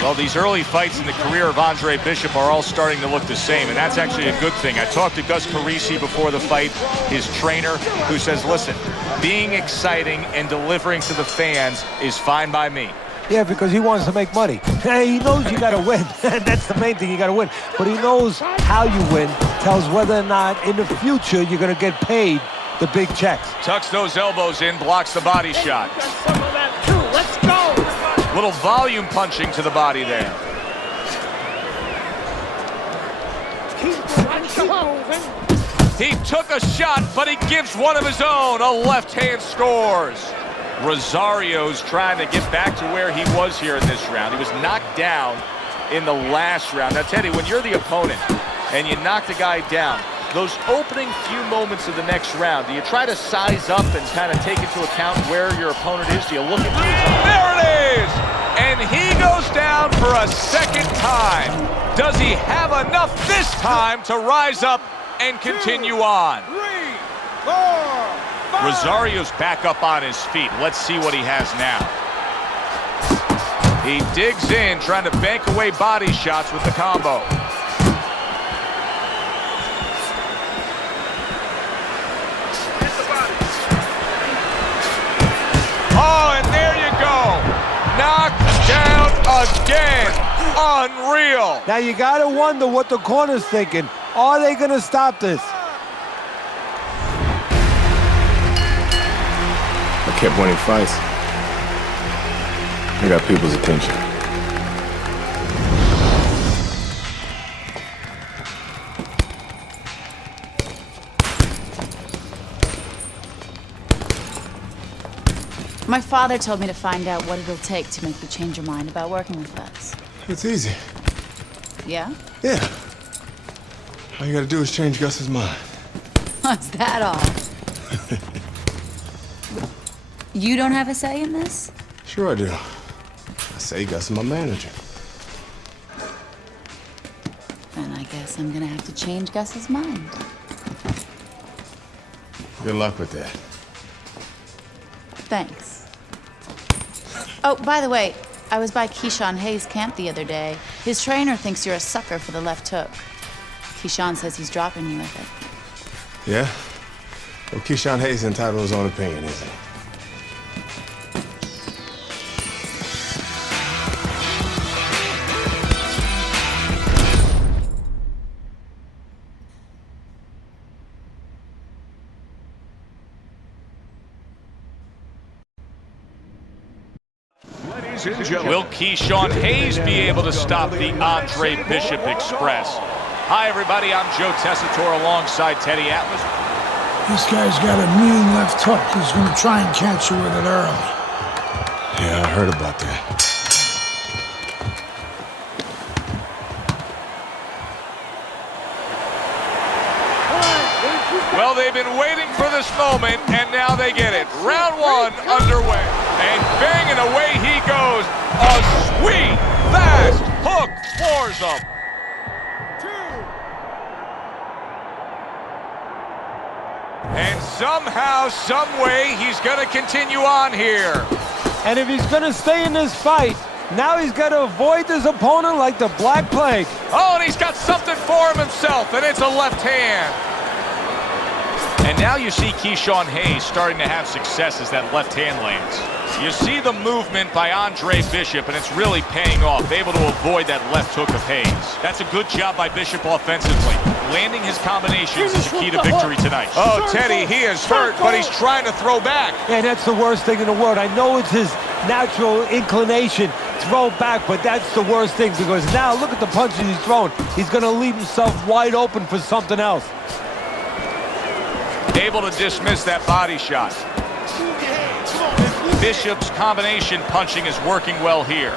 Well, these early fights in the career of Andre Bishop are all starting to look the same, and that's actually a good thing. I talked to Gus Carisi before the fight, his trainer, who says, listen, being exciting and delivering to the fans is fine by me. Yeah, because he wants to make money. He knows you got to win. That's the main thing, you got to win. But he knows how you win, tells whether or not in the future you're going to get paid the big checks. Tucks those elbows in, blocks the body shot. Some of that too. Let's go. Little volume punching to the body there. Keep moving. He took a shot, but he gives one of his own. A left hand scores. Rosario's trying to get back to where he was here in this round. He was knocked down in the last round. Now, Teddy, when you're the opponent and you knock the guy down, those opening few moments of the next round, do you try to size up and kind of take into account where your opponent is? Do you look into his... There it is! And he goes down for a second time. Does he have enough this time to rise up and continue on? 3, 4, 5. Rosario's back up on his feet. Let's see what he has now. He digs in, trying to bank away body shots with the combo. again. Unreal. Now you gotta wonder what the corner's thinking. Are they gonna stop this? I kept winning fights. I got people's attention. My father told me to find out what it'll take to make you change your mind about working with us. It's easy. Yeah? Yeah. All you gotta do is change Gus's mind. Is that all? You don't have a say in this? Sure I do. I say Gus is my manager. Then I guess I'm gonna have to change Gus's mind. Good luck with that. Thanks. Oh, by the way, I was by Keyshawn Hayes' camp the other day. His trainer thinks you're a sucker for the left hook. Keyshawn says he's dropping you with it. Yeah? Well, Keyshawn Hayes is entitled to his own opinion, isn't he? Will Keyshawn Hayes be able to stop the Andre Bishop Express? Hi, everybody. I'm Joe Tessitore alongside Teddy Atlas. This guy's got a mean left hook. He's going to try and catch you with it early. Yeah, I heard about that. Well, they've been waiting for this moment, and now they get it. Round one underway. And banging away he goes. A sweet, fast hook floors him. And somehow, some way, he's going to continue on here. And if he's gonna stay in this fight, now he's got to avoid his opponent like the Black Plague. Oh, and he's got something for him himself, and it's a left hand. And now you see Keyshawn Hayes starting to have success as that left hand lands. You see the movement by Andre Bishop, and it's really paying off, able to avoid that left hook of Hayes. That's a good job by Bishop offensively. Landing his combinations is a key to victory tonight. Oh, Teddy, he is hurt, but he's trying to throw back. Yeah, that's the worst thing in the world. I know it's his natural inclination, throw back, but that's the worst thing because now look at the punches he's throwing. He's going to leave himself wide open for something else. Able to dismiss that body shot. Bishop's combination punching is working well here.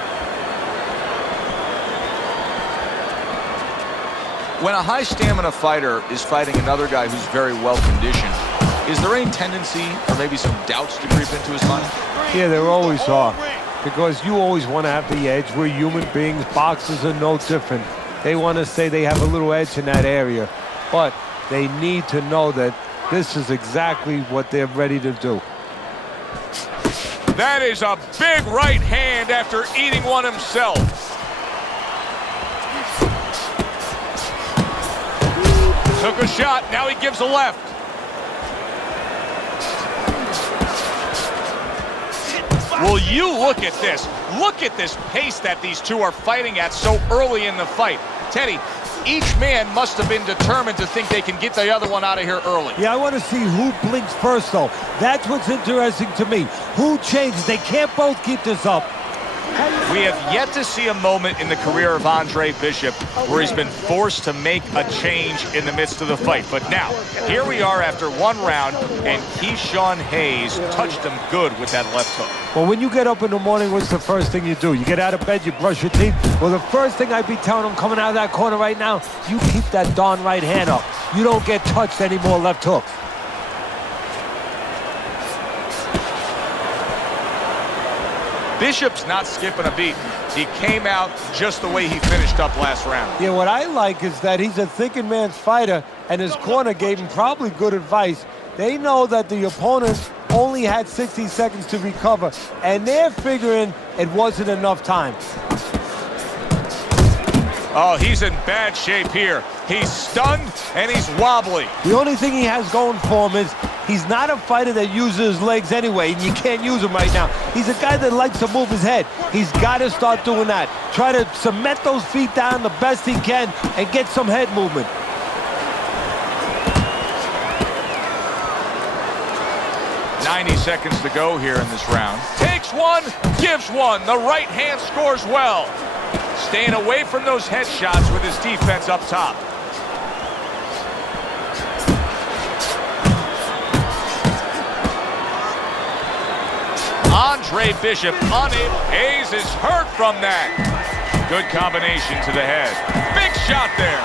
When a high stamina fighter is fighting another guy who's very well conditioned, is there any tendency or maybe some doubts to creep into his mind? Yeah, there always are. Because you always want to have the edge. We're human beings. Boxers are no different. They want to say they have a little edge in that area. But they need to know that this is exactly what they're ready to do. That is a big right hand after eating one himself. Took a shot, now he gives a left. Will you look at this? Look at this pace that these two are fighting at so early in the fight. Teddy, each man must have been determined to think they can get the other one out of here early. Yeah, I want to see who blinks first, though. That's what's interesting to me. Who changes? They can't both keep this up. We have yet to see a moment in the career of Andre Bishop where he's been forced to make a change in the midst of the fight. But now, here we are after one round, and Keyshawn Hayes touched him good with that left hook. Well, when you get up in the morning, what's the first thing you do? You get out of bed, you brush your teeth. Well, the first thing I'd be telling him coming out of that corner right now, you keep that darn right hand up. You don't get touched any more left hooks. Bishop's not skipping a beat. He came out just the way he finished up last round. Yeah, what I like is that he's a thinking man's fighter, and his corner gave him probably good advice. They know that the opponent only had 60 seconds to recover, and they're figuring it wasn't enough time. Oh, he's in bad shape here. He's stunned, and he's wobbly. The only thing he has going for him is He's not a fighter that uses his legs anyway, and you can't use him right now. He's a guy that likes to move his head. He's got to start doing that. Try to cement those feet down the best he can and get some head movement. Seconds to go here in this round. Takes one, gives one. The right hand scores well. Staying away from those headshots with his defense up top. Andre Bishop unable. Hayes is hurt from that. Good combination to the head. Big shot there.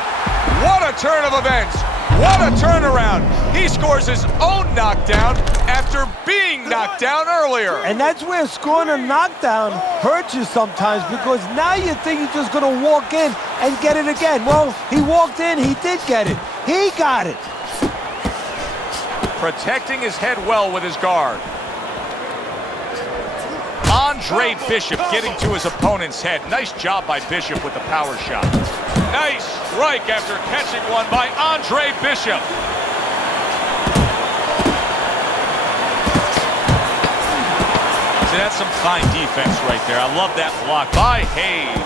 What a turn of events. What a turnaround. He scores his own knockdown after being knocked down earlier. And that's where scoring a knockdown hurts you sometimes, because now you think you're just going to walk in and get it again. Well, he walked in, he did get it. He got it. Protecting his head well with his guard. Andre Bishop getting to his opponent's head. Nice job by Bishop with the power shot. Nice strike after catching one by Andre Bishop. See, that's some fine defense right there. I love that block by Hayes.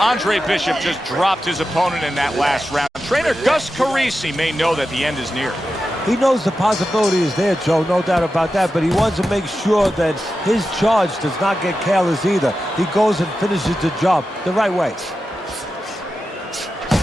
Andre Bishop just dropped his opponent in that last round. Trainer Gus Carisi may know that the end is near. He knows the possibility is there, Joe, no doubt about that, but he wants to make sure that his charge does not get careless either. He goes and finishes the job the right way.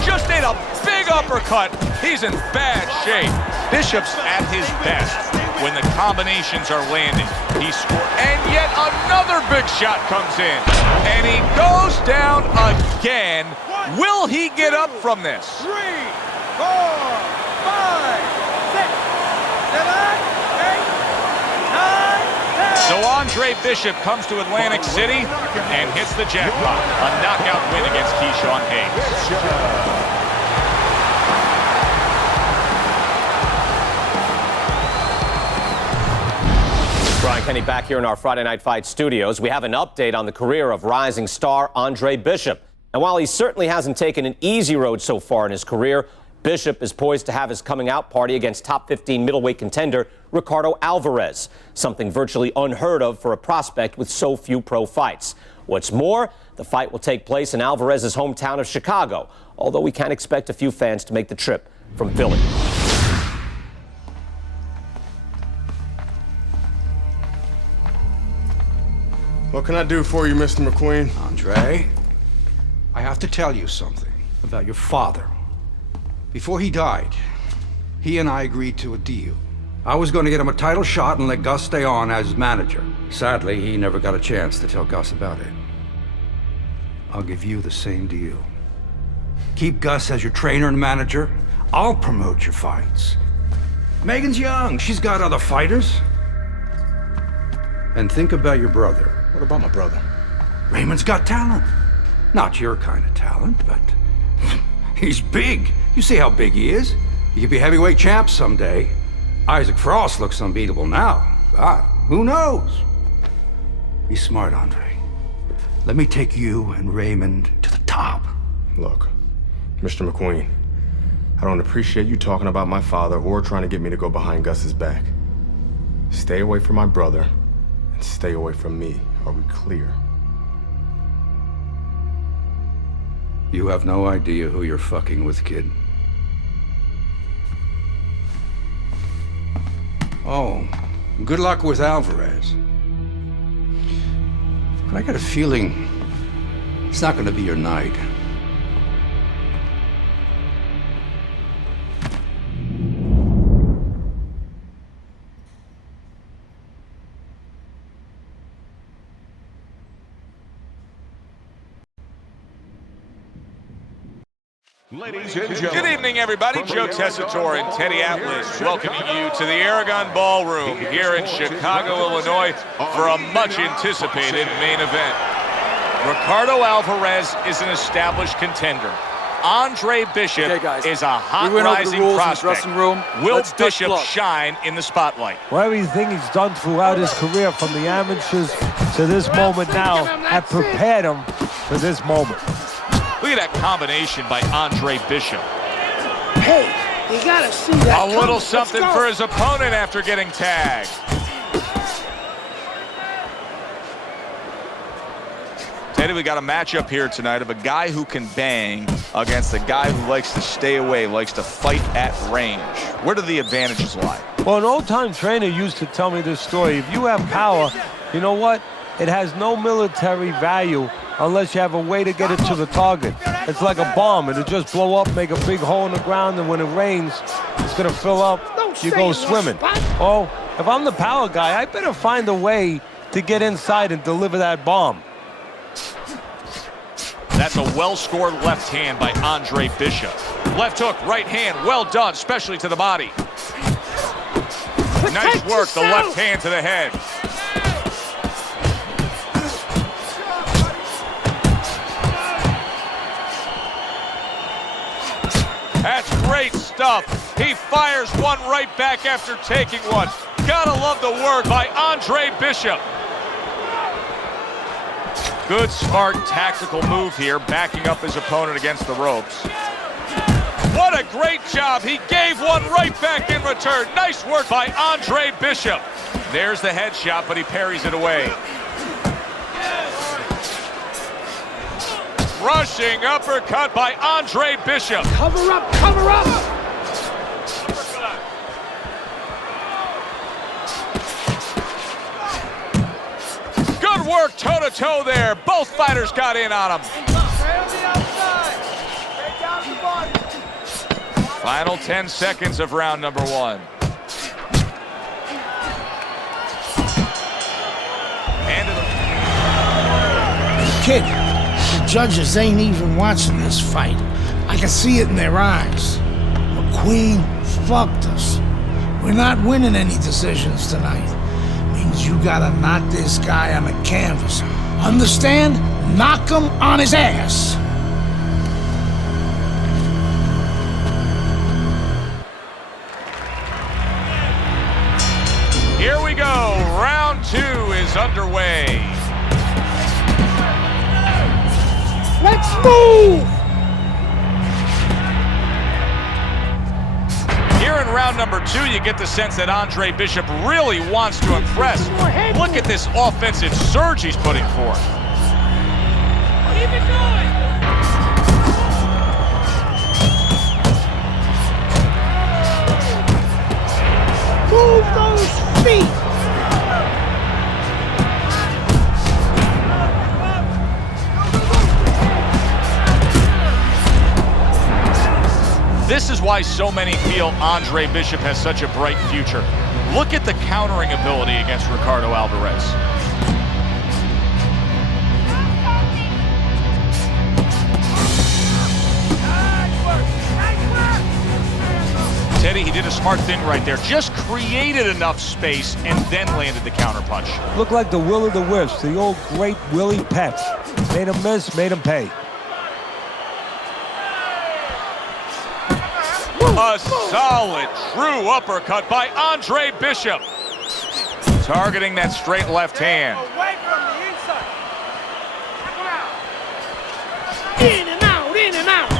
Just ate a big uppercut. He's in bad shape. Bishop's at his best when the combinations are landing. He scored, and yet another big shot comes in. And he goes down again. Will he get up from this? 3, 4, 5. So Andre Bishop comes to Atlantic City and hits the jackpot. A knockout win against Keyshawn Hayes. Brian Kenny back here in our Friday Night Fight studios. We have an update on the career of rising star Andre Bishop. And while he certainly hasn't taken an easy road so far in his career, Bishop is poised to have his coming out party against top 15 middleweight contender Ricardo Alvarez, something virtually unheard of for a prospect with so few pro fights. What's more, the fight will take place in Alvarez's hometown of Chicago, although we can expect a few fans to make the trip from Philly. What can I do for you, Mr. McQueen? Andre, I have to tell you something about your father. Before he died, he and I agreed to a deal. I was going to get him a title shot and let Gus stay on as his manager. Sadly, he never got a chance to tell Gus about it. I'll give you the same deal. Keep Gus as your trainer and manager. I'll promote your fights. Megan's young. She's got other fighters. And think about your brother. What about my brother? Raymond's got talent. Not your kind of talent, but he's big. You see how big he is. He could be heavyweight champ someday. Isaac Frost looks unbeatable now. God, who knows? Be smart, Andre. Let me take you and Raymond to the top. Look, Mr. McQueen, I don't appreciate you talking about my father or trying to get me to go behind Gus's back. Stay away from my brother and stay away from me. Are we clear? You have no idea who you're fucking with, kid. Oh, good luck with Alvarez. But I got a feeling it's not going to be your night. Good evening, everybody. Joe Tessitore and Teddy Atlas welcoming you to the Aragon Ballroom here in Chicago, Illinois for a much-anticipated main event. Ricardo Alvarez is an established contender. Andre Bishop is a hot rising prospect. Will Bishop shine in the spotlight? Well, everything he's done throughout his career, from the amateurs to this moment now, have prepared him for this moment. Look at that combination by Andre Bishop. Hey, you gotta see that. A little something for his opponent after getting tagged. Teddy, we got a matchup here tonight of a guy who can bang against a guy who likes to stay away, likes to fight at range. Where do the advantages lie? Well, an old-time trainer used to tell me this story. If you have power, you know what? It has no military value unless you have a way to get it to the target. It's like a bomb. It'll just blow up, make a big hole in the ground, and when it rains, it's going to fill up. You go swimming. Oh, if I'm the power guy, I better find a way to get inside and deliver that bomb. That's a well-scored left hand by Andre Bishop. Left hook, right hand, well done, especially to the body. Nice work, the left hand to the head. That's great stuff. He fires one right back after taking one. Gotta love the work by Andre Bishop. Good, smart, tactical move here, backing up his opponent against the ropes. What a great job. He gave one right back in return. Nice work by Andre Bishop. There's the headshot, but he parries it away. Rushing uppercut by Andre Bishop. Cover up, cover up! Good work toe-to-toe there. Both fighters got in on him. Final 10 seconds of round number one. Kid, the judges ain't even watching this fight. I can see it in their eyes. McQueen fucked us. We're not winning any decisions tonight. Means you gotta knock this guy on the canvas. Understand? Knock him on his ass. Here we go. Round two is underway. Let's move! Here in round number two, you get the sense that Andre Bishop really wants to impress. Look at this offensive surge he's putting forth. Keep it going! Move those feet! This is why so many feel Andre Bishop has such a bright future. Look at the countering ability against Ricardo Alvarez. Teddy, he did a smart thing right there. Just created enough space and then landed the counterpunch. Looked like the will of the wisps, the old great Willie Pep. Made him miss, made him pay. A solid, true uppercut by Andre Bishop. Targeting that straight left hand. Away from the inside. In and out, in and out.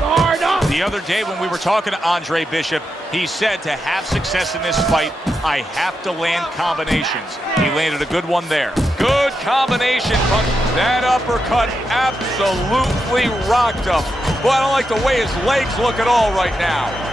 Guard up. The other day when we were talking to Andre Bishop, he said to have success in this fight, I have to land combinations. He landed a good one there. Good combination punch. That uppercut absolutely rocked him. Boy, I don't like the way his legs look at all right now.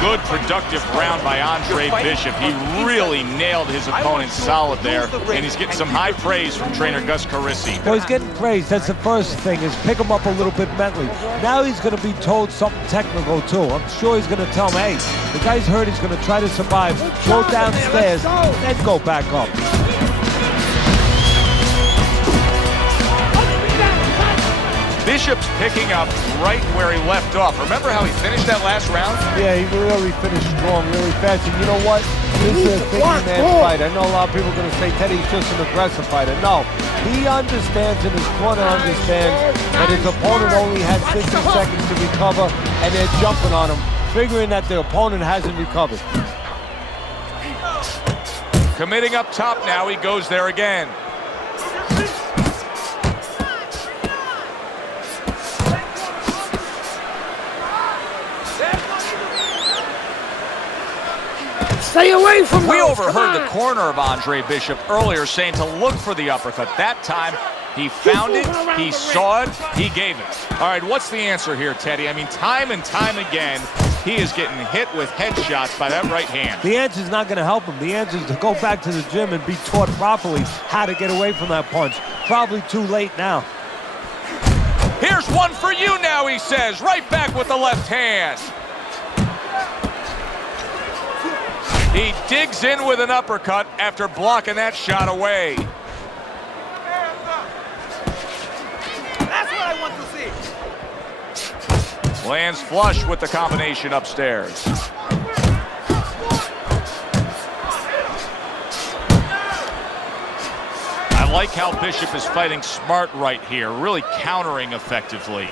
Good, productive round by Andre Bishop. He really nailed his opponent solid there, and he's getting some high praise from trainer Gus Carisi. Well, he's getting praised. That's the first thing, is pick him up a little bit mentally. Now he's going to be told something technical, too. I'm sure he's going to tell him, hey, the guy's hurt, he's going to try to survive, go downstairs, then go back up. Bishop's picking up right where he left off. Remember how he finished that last round? Yeah, he really finished strong, really fast. And you know what? This is a thinking man's fight. I know a lot of people are going to say Teddy's just an aggressive fighter. No, he understands, and his corner understands that his opponent only had 60 seconds to recover, and they're jumping on him, figuring that the opponent hasn't recovered. Committing up top now, he goes there again. Stay away from We those. overheard the corner of Andre Bishop earlier saying to look for the uppercut. That time, he found it, he saw it, he gave it. All right, what's the answer here, Teddy? I mean, time and time again, he is getting hit with headshots by that right hand. The answer is not going to help him. The answer is to go back to the gym and be taught properly how to get away from that punch. Probably too late now. Here's one for you now, he says. Right back with the left hand. He digs in with an uppercut after blocking that shot away. That's what I want to see. Lands flush with the combination upstairs. I like how Bishop is fighting smart right here, really countering effectively.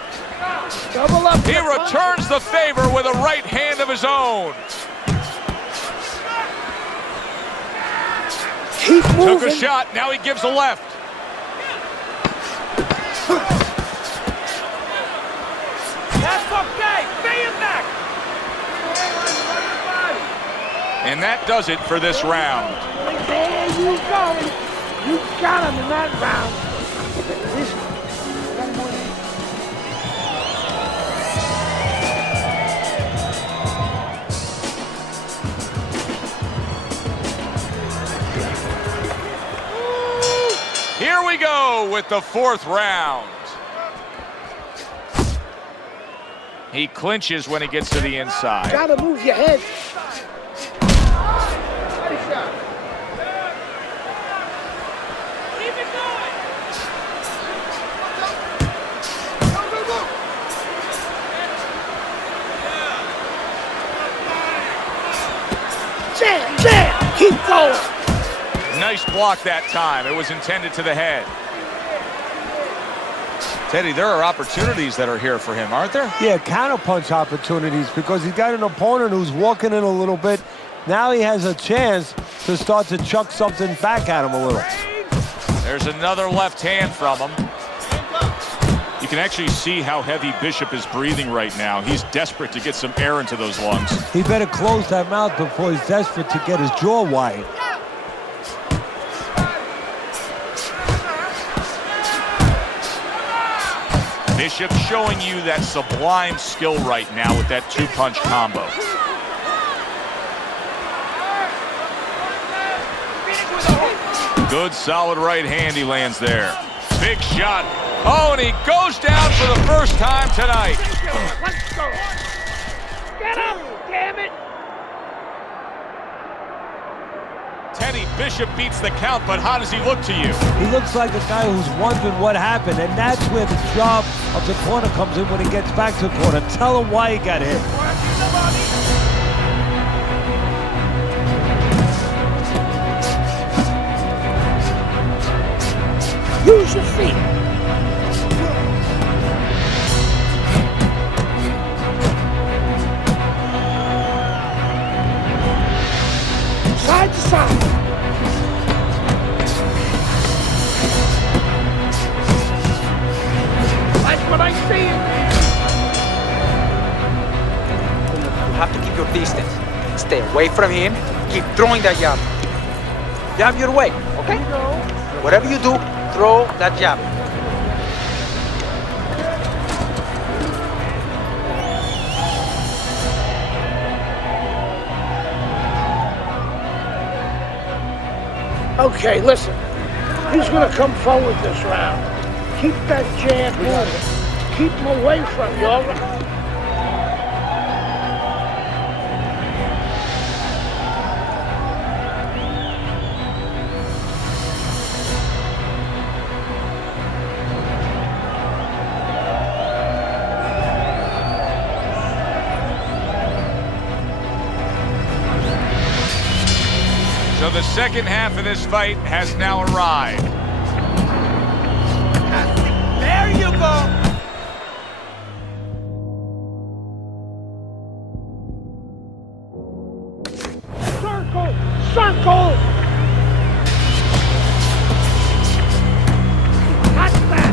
Double up. He returns the favor with a right hand of his own. Keep moving. Took a shot, now he gives a left. That's okay. Pay him back. And that does it for this round. There you go. You got him in that round. Here we go with the fourth round. He clinches when he gets to the inside. Gotta move your head. Keep it going. Jam, jam. Keep going. Nice block that time. It was intended to the head. Teddy, there are opportunities that are here for him, aren't there? Yeah, counterpunch opportunities, because he's got an opponent who's walking in a little bit. Now he has a chance to start to chuck something back at him a little. There's another left hand from him. You can actually see how heavy Bishop is breathing right now. He's desperate to get some air into those lungs. He better close that mouth before he's desperate to get his jaw wide. Bishop showing you that sublime skill right now with that two-punch combo. Good, solid right hand he lands there. Big shot. Oh, and he goes down for the first time tonight. Let's go. Get up, damn it. Teddy, Bishop beats the count, but how does he look to you? He looks like a guy who's wondering what happened, and that's where the job of the corner comes in when he gets back to the corner. Tell him why he got hit. Use your feet. Side to side. That's what I see in there. You have to keep your distance. Stay away from him. Keep throwing that jab. Jab your way, okay? Whatever you do, throw that jab. Okay, listen. He's gonna come forward this round. Keep that jab moving. Keep him away from you, all right? So the second half of this fight has now arrived. There you go. Circle! Circle! Touch that!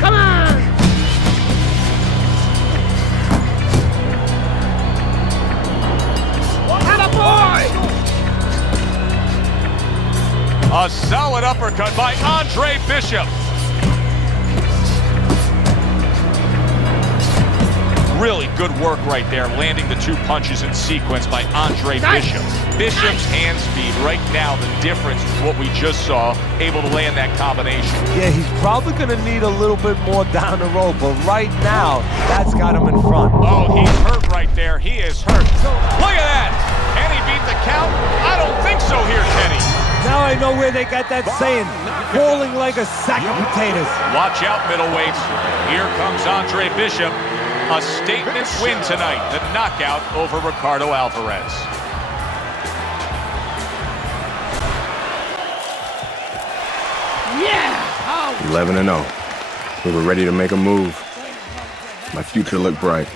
Come on! A solid uppercut by Andre Bishop. Really good work right there, landing the two punches in sequence by Andre Bishop. Bishop's hand speed right now, the difference with what we just saw, able to land that combination. Yeah, he's probably going to need a little bit more down the road, but right now, that's got him in front. Oh, he's hurt right there. He is hurt. Look at that. Can he beat the count? I don't think so here, Kenny. Now I know where they got that saying, falling like a sack of potatoes. Watch out, middleweights. Here comes Andre Bishop. A statement win tonight, the knockout over Ricardo Alvarez. Yeah! 11-0. We were ready to make a move. My future looked bright.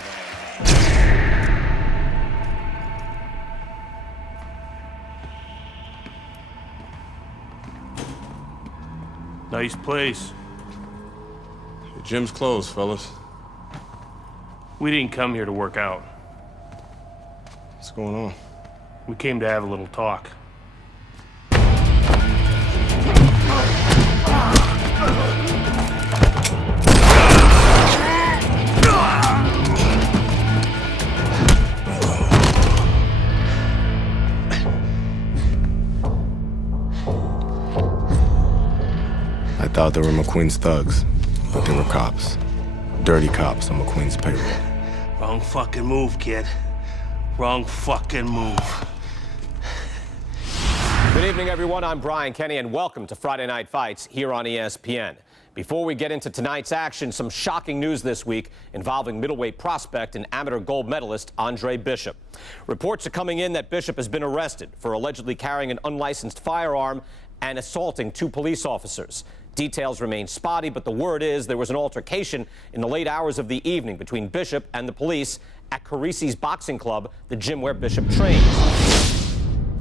Nice place. The gym's closed, fellas. We didn't come here to work out. What's going on? We came to have a little talk. I thought they were McQueen's thugs, but they were cops. Dirty cops on McQueen's payroll. Wrong fucking move, kid. Wrong fucking move. Good evening, everyone. I'm Brian Kenny, and welcome to Friday Night Fights here on ESPN. Before we get into tonight's action, some shocking news this week involving middleweight prospect and amateur gold medalist Andre Bishop. Reports are coming in that Bishop has been arrested for allegedly carrying an unlicensed firearm and assaulting two police officers. Details remain spotty, but the word is there was an altercation in the late hours of the evening between Bishop and the police at Carisi's Boxing Club, the gym where Bishop trains.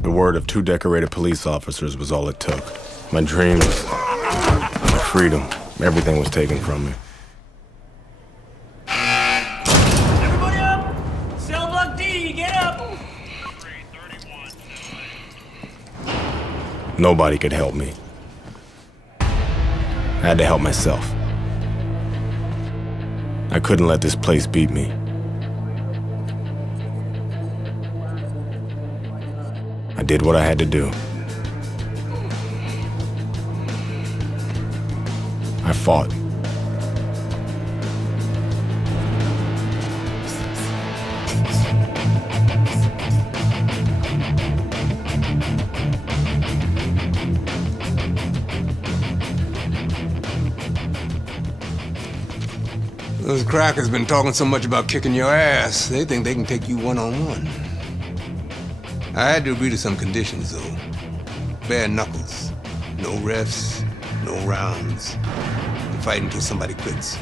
The word of two decorated police officers was all it took. My dreams, my freedom, everything was taken from me. Everybody up! Cell block D, get up! Nobody could help me. I had to help myself. I couldn't let this place beat me. I did what I had to do. I fought. Those crackers been talking so much about kicking your ass, they think they can take you one-on-one. I had to agree to some conditions, though. Bare knuckles. No refs, no rounds. You fight until somebody quits.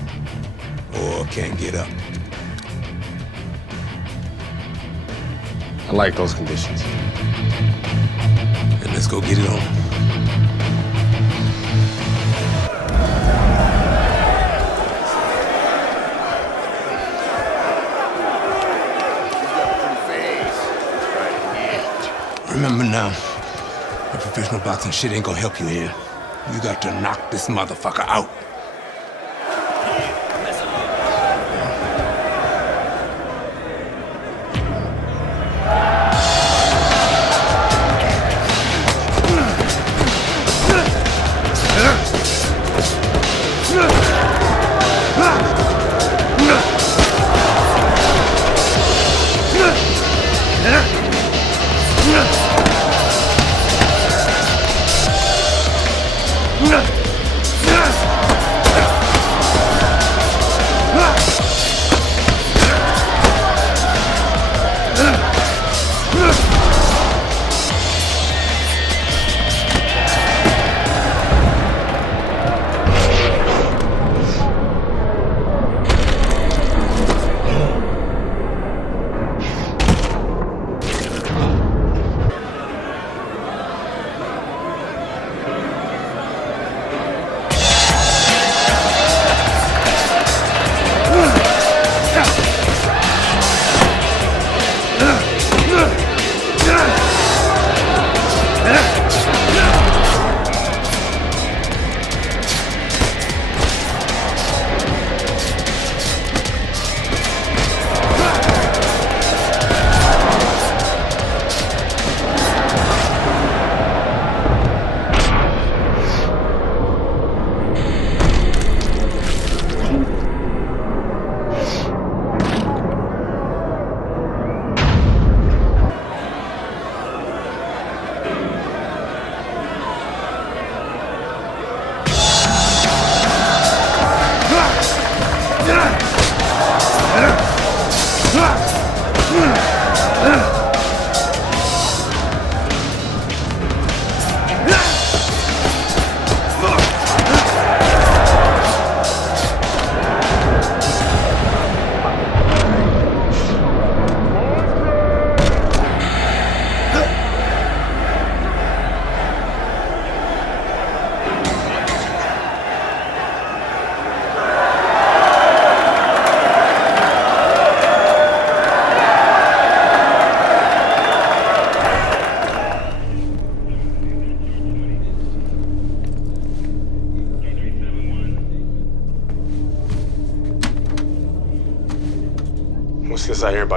Or can't get up. I like those conditions. And let's go get it on. Remember now, that professional boxing shit ain't gonna help you here. You got to knock this motherfucker out.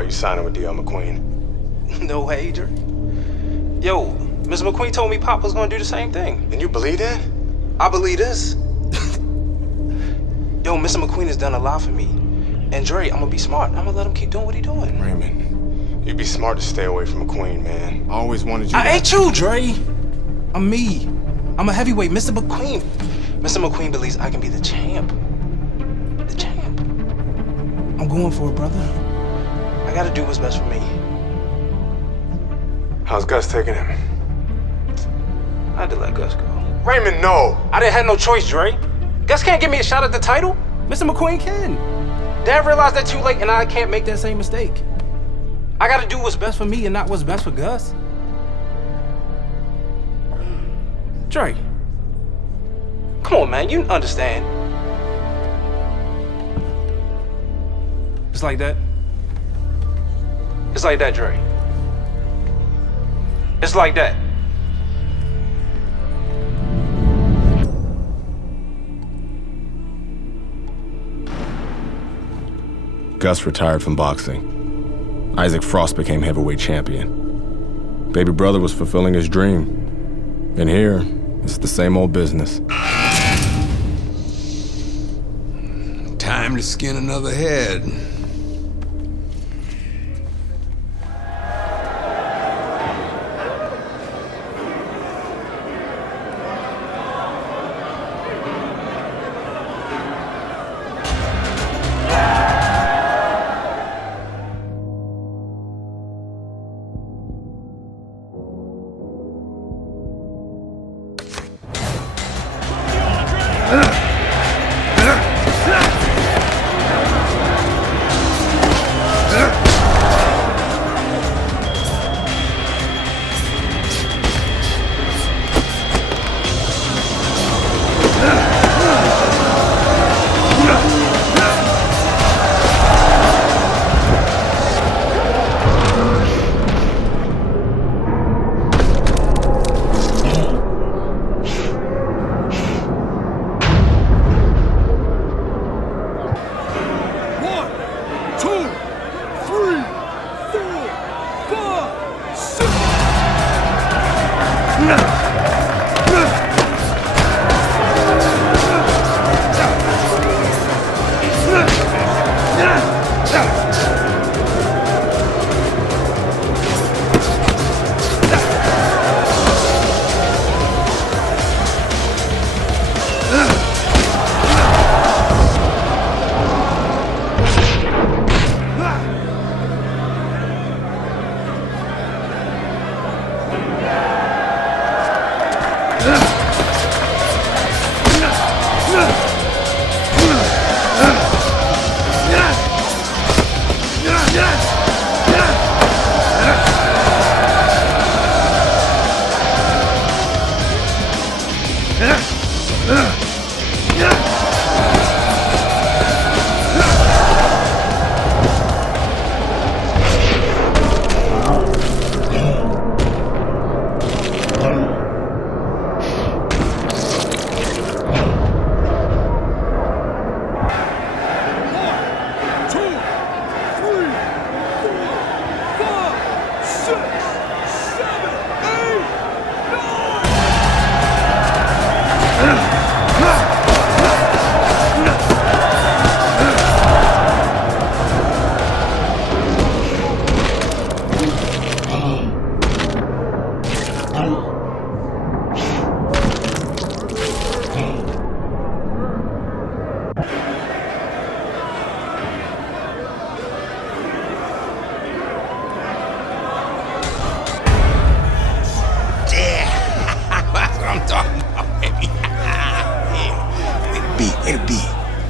you signing with D.L. McQueen. No way, Dre. Yo, Mr. McQueen told me Pop was gonna do the same thing. And you believe that? I believe this. Yo, Mr. McQueen has done a lot for me. And Dre, I'm gonna be smart. I'm gonna let him keep doing what he's doing. Raymond, you'd be smart to stay away from McQueen, man. I always wanted you I ain't you, Dre. I'm me. I'm a heavyweight, Mr. McQueen. Mr. McQueen believes I can be the champ. The champ. I'm going for it, brother. I gotta do what's best for me. How's Gus taking him? I had to let Gus go. Raymond, no! I didn't have no choice, Dre. Gus can't give me a shot at the title. Mr. McQueen can. Dad realized that too late, and I can't make that same mistake. I gotta do what's best for me and not what's best for Gus. Dre. Come on, man, you understand. It's like that. It's like that, Dre. It's like that. Gus retired from boxing. Isaac Frost became heavyweight champion. Baby brother was fulfilling his dream. And here, it's the same old business. Time to skin another head.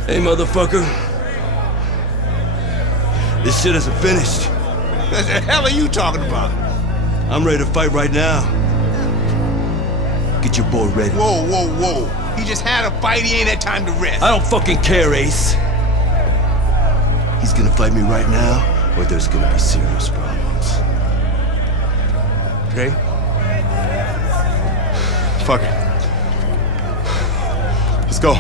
Hey, motherfucker. This shit isn't finished. What the hell are you talking about? I'm ready to fight right now. Get your boy ready. Whoa, whoa, whoa. He just had a fight, he ain't had time to rest. I don't fucking care, Ace. He's gonna fight me right now, or there's gonna be serious problems. Okay? Fuck it. Let's go.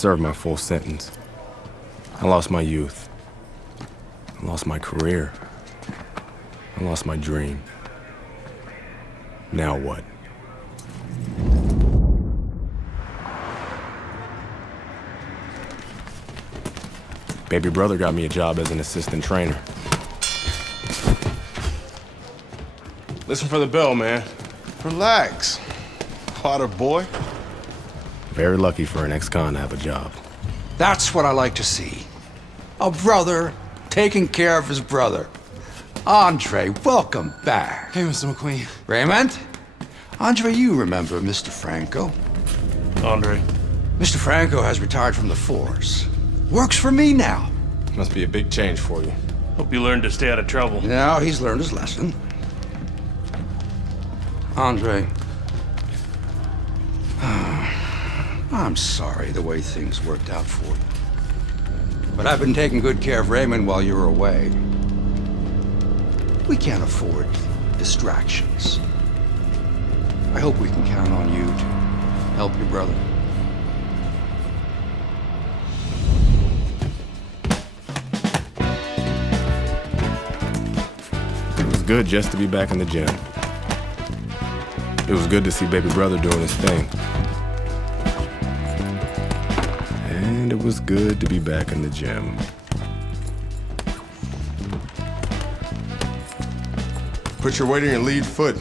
served my full sentence. I lost my youth. I lost my career. I lost my dream. Now what? Baby brother got me a job as an assistant trainer. Listen for the bell, man. Relax. Potter boy. Very lucky for an ex-con to have a job. That's what I like to see. A brother taking care of his brother. Andre, welcome back. Hey, Mr. McQueen. Raymond? Andre, you remember Mr. Franco? Andre. Mr. Franco has retired from the force. Works for me now. Must be a big change for you. Hope you learned to stay out of trouble. Now he's learned his lesson. Andre, I'm sorry the way things worked out for you. But I've been taking good care of Raymond while you were away. We can't afford distractions. I hope we can count on you to help your brother. It was good just to be back in the gym. It was good to see baby brother doing his thing. And it was good to be back in the gym. Put your weight on your lead foot.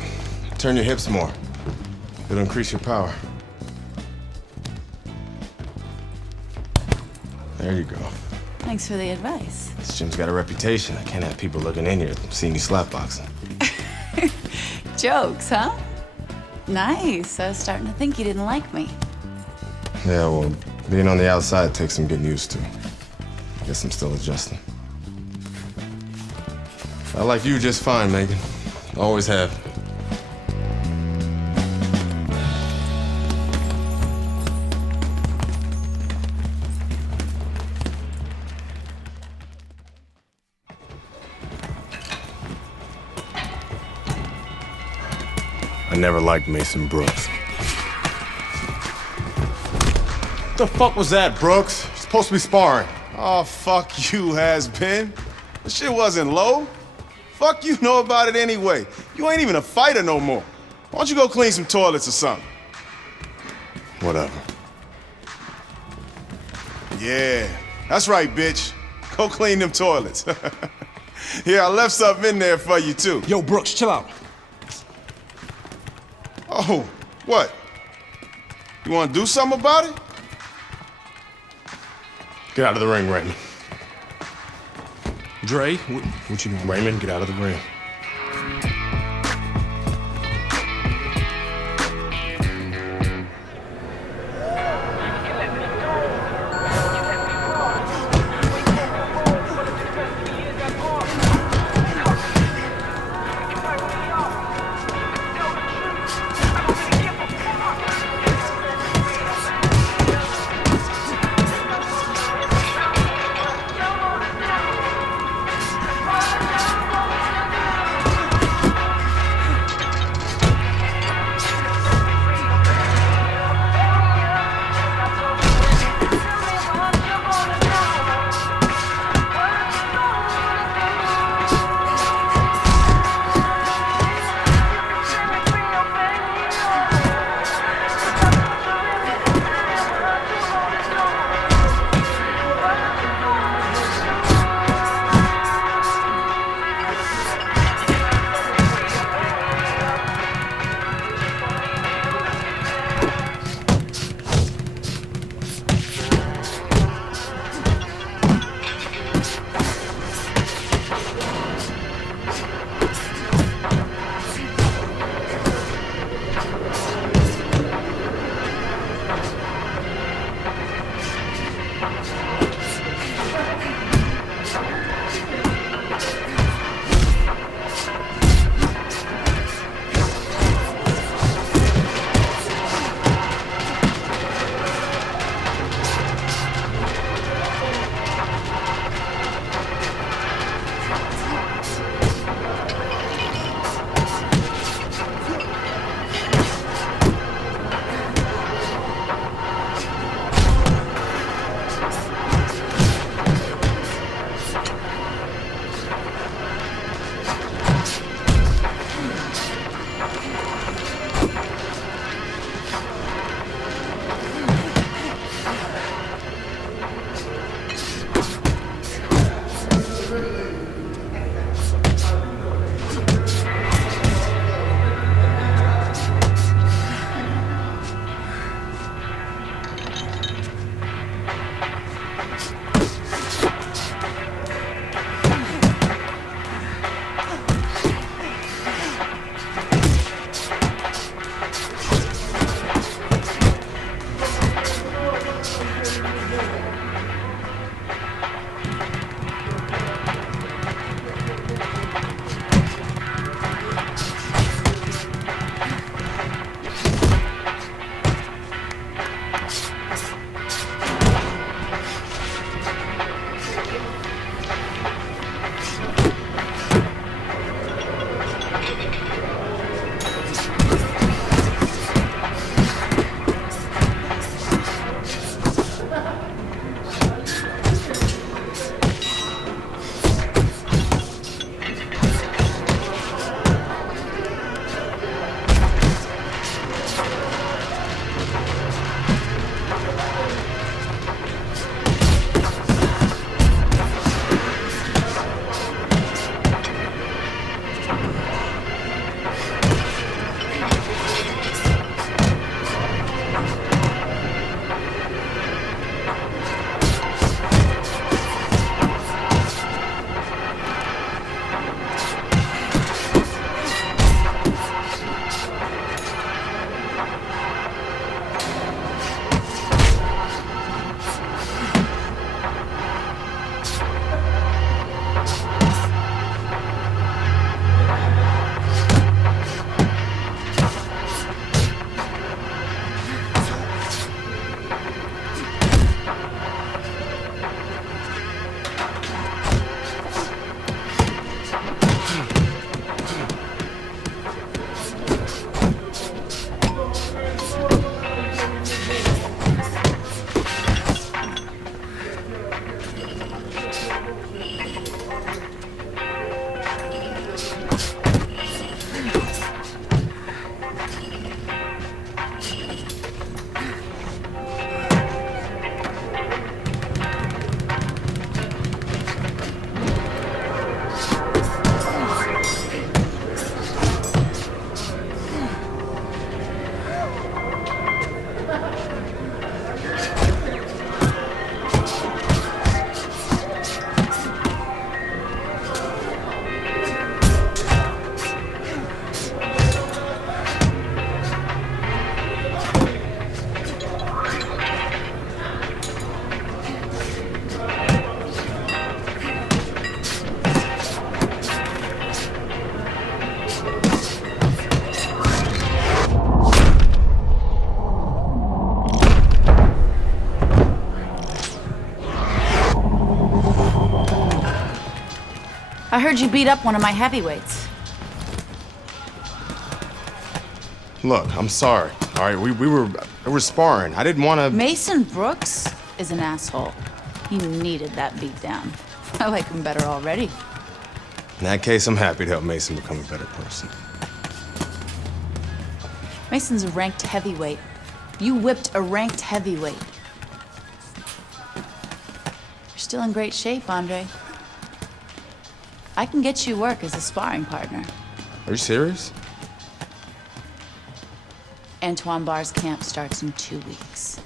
Turn your hips more. It'll increase your power. There you go. Thanks for the advice. This gym's got a reputation. I can't have people looking in here seeing you slapboxing. Jokes, huh? Nice. I was starting to think you didn't like me. Yeah, well, being on the outside takes some getting used to. Guess I'm still adjusting. I like you just fine, Megan. Always have. I never liked Mason Brooks. What the fuck was that, Brooks? You're supposed to be sparring. Oh, fuck you, has-been. This shit wasn't low. Fuck you know about it anyway. You ain't even a fighter no more. Why don't you go clean some toilets or something? Whatever. Yeah, that's right, bitch. Go clean them toilets. Here, I left something in there for you, too. Yo, Brooks, chill out. Oh, what? You want to do something about it? Get out of the ring, Raymond. Dre, What you mean? Raymond, get out of the ring. I heard you beat up one of my heavyweights. Look, I'm sorry. All right, we were sparring. I didn't want to. Mason Brooks is an asshole. He needed that beatdown. I like him better already. In that case, I'm happy to help Mason become a better person. Mason's a ranked heavyweight. You whipped a ranked heavyweight. You're still in great shape, Andre. I can get you work as a sparring partner. Are you serious? Antoine Barr's camp starts in 2 weeks.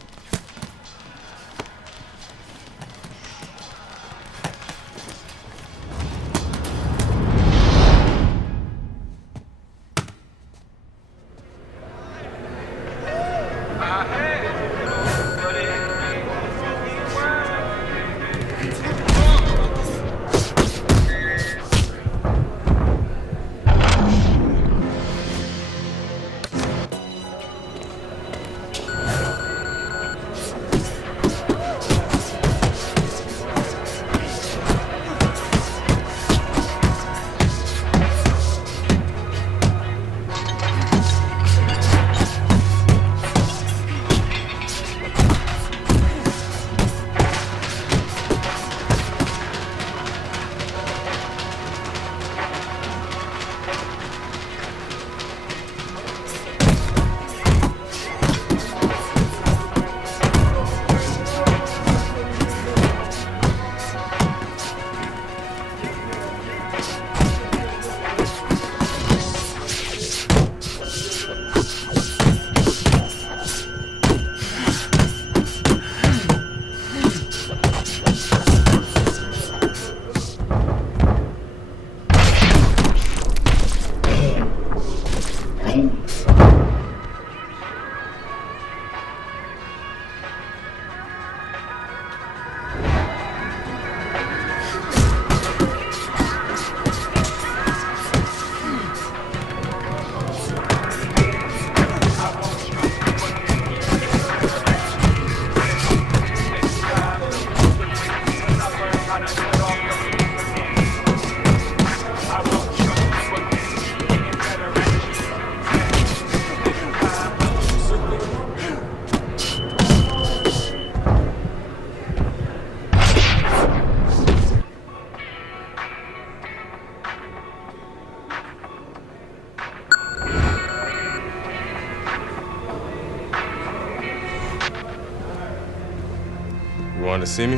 You wanted to see me?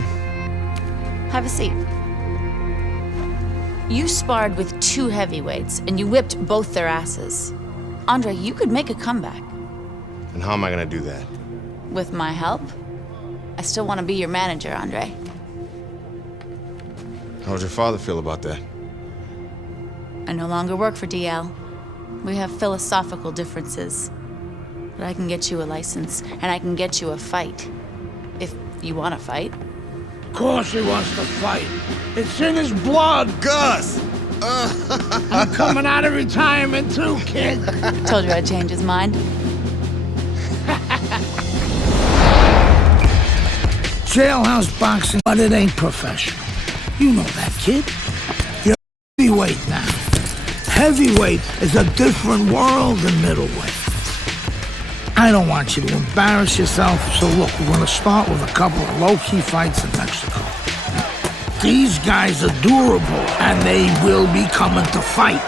Have a seat. You sparred with 2 heavyweights, and you whipped both their asses. Andre, you could make a comeback. And how am I gonna do that? With my help? I still want to be your manager, Andre. How would your father feel about that? I no longer work for DL. We have philosophical differences. But I can get you a license, and I can get you a fight. If you want to fight. Of course he wants to fight. It's in his blood. Gus! I'm coming out of retirement too, kid. Told you I'd change his mind. Jailhouse boxing, but it ain't professional. You know that, kid. You're heavyweight now. Heavyweight is a different world than middleweight. I don't want you to embarrass yourself, so look, we're gonna start with a couple of low-key fights in Mexico. These guys are durable, and they will be coming to fight.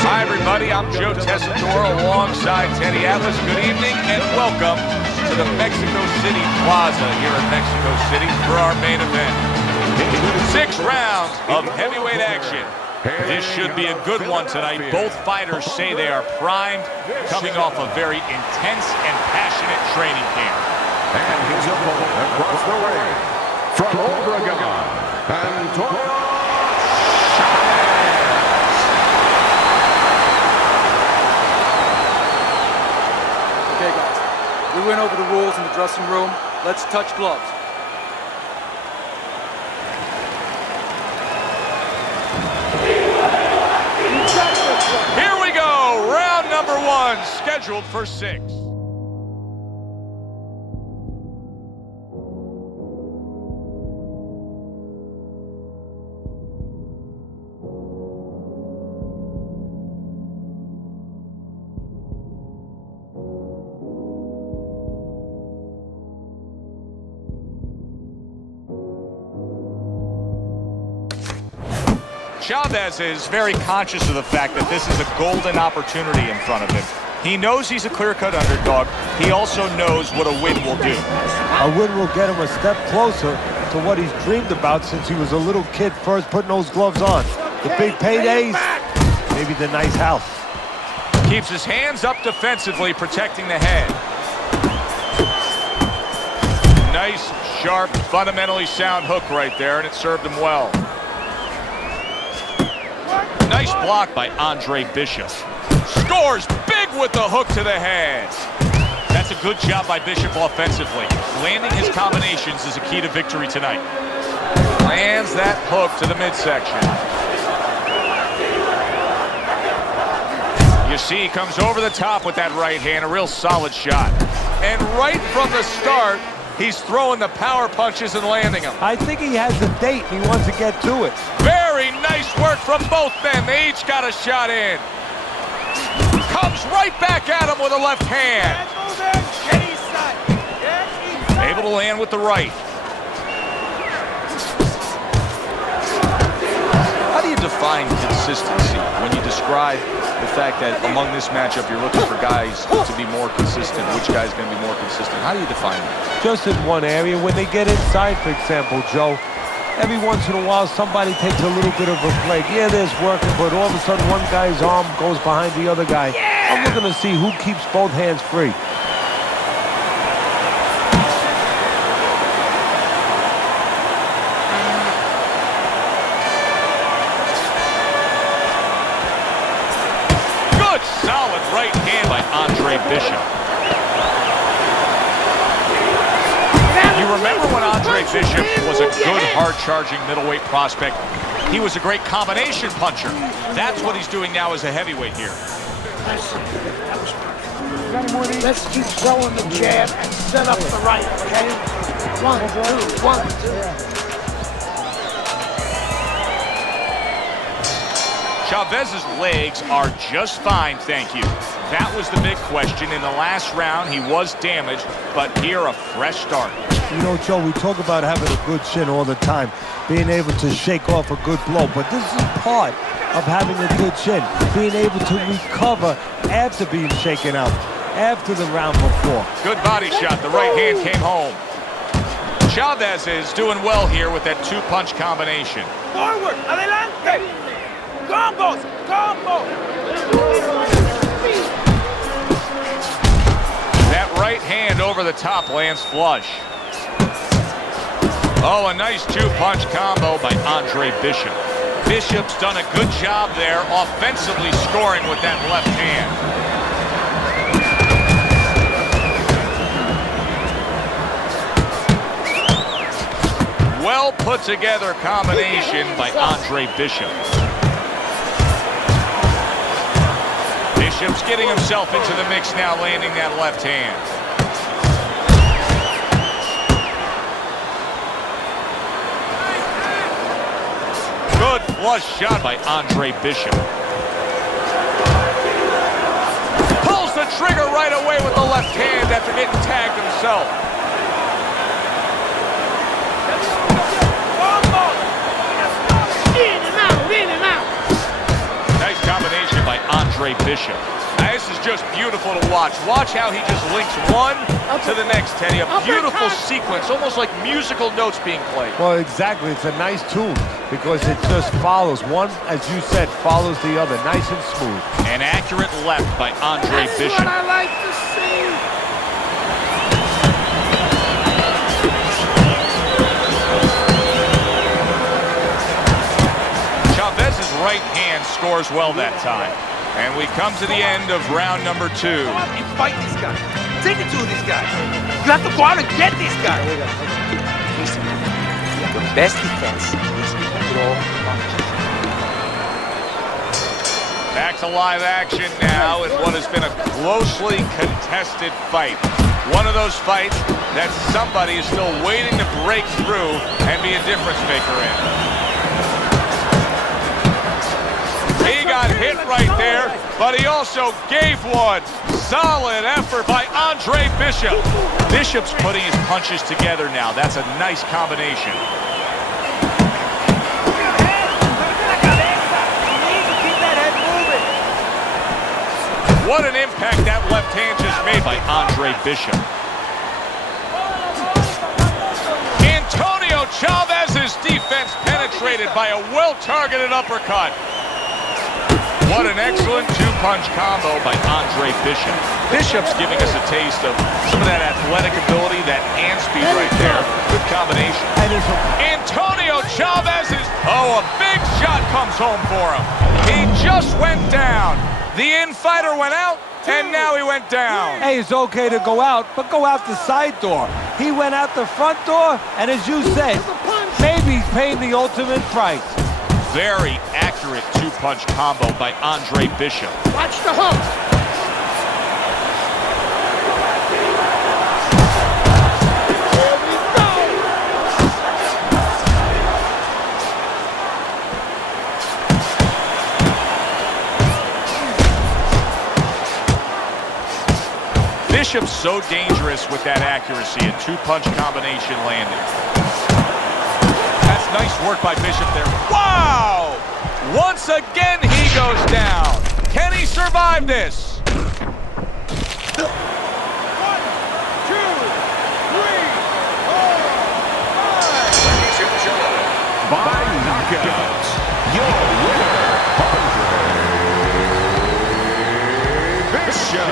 Hi, everybody. I'm Joe Tessitore alongside Teddy Atlas. Good evening and welcome to the Mexico City Plaza here in Mexico City for our main event. 6 rounds of heavyweight action. This should be a good one tonight. Both fighters say they are primed, coming off a very intense and passionate training camp. And his opponent across the ring, From Oregon, Antonio. Okay, guys. We went over the rules in the dressing room. Let's touch gloves. Here we go. Round number 1, scheduled for 6. Chavez is very conscious of the fact that this is a golden opportunity in front of him. He knows he's a clear-cut underdog. He also knows what a win will do. A win will get him a step closer to what he's dreamed about since he was a little kid first putting those gloves on. The big paydays, maybe the nice house. Keeps his hands up defensively, protecting the head. Nice, sharp, fundamentally sound hook right there, and it served him well. Nice block by Andre Bishop. Scores big with the hook to the head. That's a good job by Bishop offensively. Landing his combinations is a key to victory tonight. Lands that hook to the midsection. You see, he comes over the top with that right hand, a real solid shot. And right from the start, he's throwing the power punches and landing them. I think he has a date and he wants to get to it. Very nice work from both men. They each got a shot in. Comes right back at him with a left hand. Able to land with the right. How do you define consistency when you describe the fact that among this matchup you're looking for guys to be more consistent? Which guy's going to be more consistent? How do you define that? Just in one area. When they get inside, for example, Joe, every once in a while somebody takes a little bit of a break. Yeah, there's working, but all of a sudden one guy's arm goes behind the other guy. Yeah! I'm looking to see who keeps both hands free. Good, solid right hand by Andre Bishop. You remember when Andre Bishop was a good, hard-charging middleweight prospect? He was a great combination puncher. That's what he's doing now as a heavyweight here. Let's keep throwing the jab and set up the right, okay? 1, 2, 1, 2. Chavez's legs are just fine, thank you. That was the big question. In the last round, he was damaged, but here a fresh start. You know, Joe, we talk about having a good chin all the time, being able to shake off a good blow, but this is part of having a good chin, being able to recover after being shaken out, after the round before. Good body shot. The right hand came home. Chavez is doing well here with that two-punch combination. Forward, adelante. Combos, combos. That right hand over the top lands flush. Oh, a nice two-punch combo by Andre Bishop. Bishop's done a good job there, offensively scoring with that left hand. Well put together combination by Andre Bishop. Bishop's getting himself into the mix now, landing that left hand. Good flush shot by Andre Bishop. Pulls the trigger right away with the left hand after getting tagged himself. Nice combination by Andre Bishop. Now, this is just beautiful to watch. Watch how he just links one to the next, Teddy. A beautiful sequence, almost like musical notes being played. Well, exactly. It's a nice tune because it just follows. One, as you said, follows the other. Nice and smooth. An accurate left by Andre Bishop. That's what I like to see. right hand scores well that time. And we come to the end of round number 2. Go out and fight this guy. Take it to these guys. You have to go out and get this guy. Listen, your best defense is to throw punches. Back to live action now in what has been a closely contested fight. One of those fights that somebody is still waiting to break through and be a difference maker in. He got hit right there, but he also gave one. Solid effort by Andre Bishop. Bishop's putting his punches together now. That's a nice combination. What an impact that left hand just made by Andre Bishop. Antonio Chavez's defense penetrated by a well-targeted uppercut. What an excellent two-punch combo by Andre Bishop. Bishop's giving us a taste of some of that athletic ability, that hand speed right there. Good combination. Antonio Chavez's, a big shot comes home for him. He just went down. The in-fighter went out, and now he went down. Hey, it's okay to go out, but go out the side door. He went out the front door, and as you said, maybe he's paying the ultimate price. Very accurate two-punch combo by Andre Bishop. Watch the hooks. Bishop's so dangerous with that accuracy. A two-punch combination landing. That's nice work by Bishop there. Wow! Once again, he goes down. Can he survive this? 1, 2, 3, 4, 5. By knockout, your winner, Andre Bishop.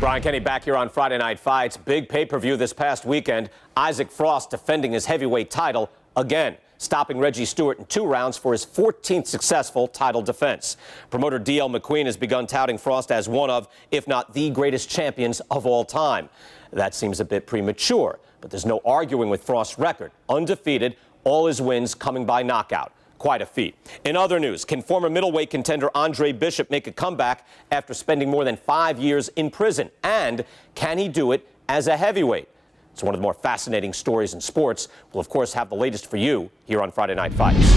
Brian Kenny back here on Friday Night Fights. Big pay-per-view this past weekend. Isaac Frost defending his heavyweight title again, stopping Reggie Stewart in 2 rounds for his 14th successful title defense. Promoter D.L. McQueen has begun touting Frost as one of, if not the greatest champions of all time. That seems a bit premature, but there's no arguing with Frost's record. Undefeated, all his wins coming by knockout. Quite a feat. In other news, can former middleweight contender Andre Bishop make a comeback after spending more than 5 years in prison? And can he do it as a heavyweight? It's one of the more fascinating stories in sports. We'll, of course, have the latest for you here on Friday Night Fights.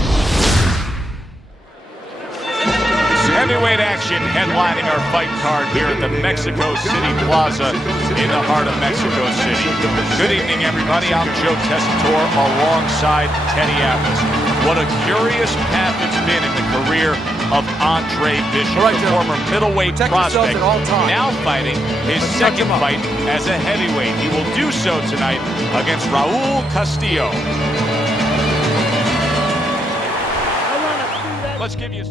Heavyweight action headlining our fight card here at the Mexico City Plaza in the heart of Mexico City. Good evening, everybody. I'm Joe Tessitore alongside Teddy Atlas. What a curious path it's been in the career of Andre Bishop, the former middleweight prospect, now fighting his second fight as a heavyweight. He will do so tonight against Raul Castillo. Let's give you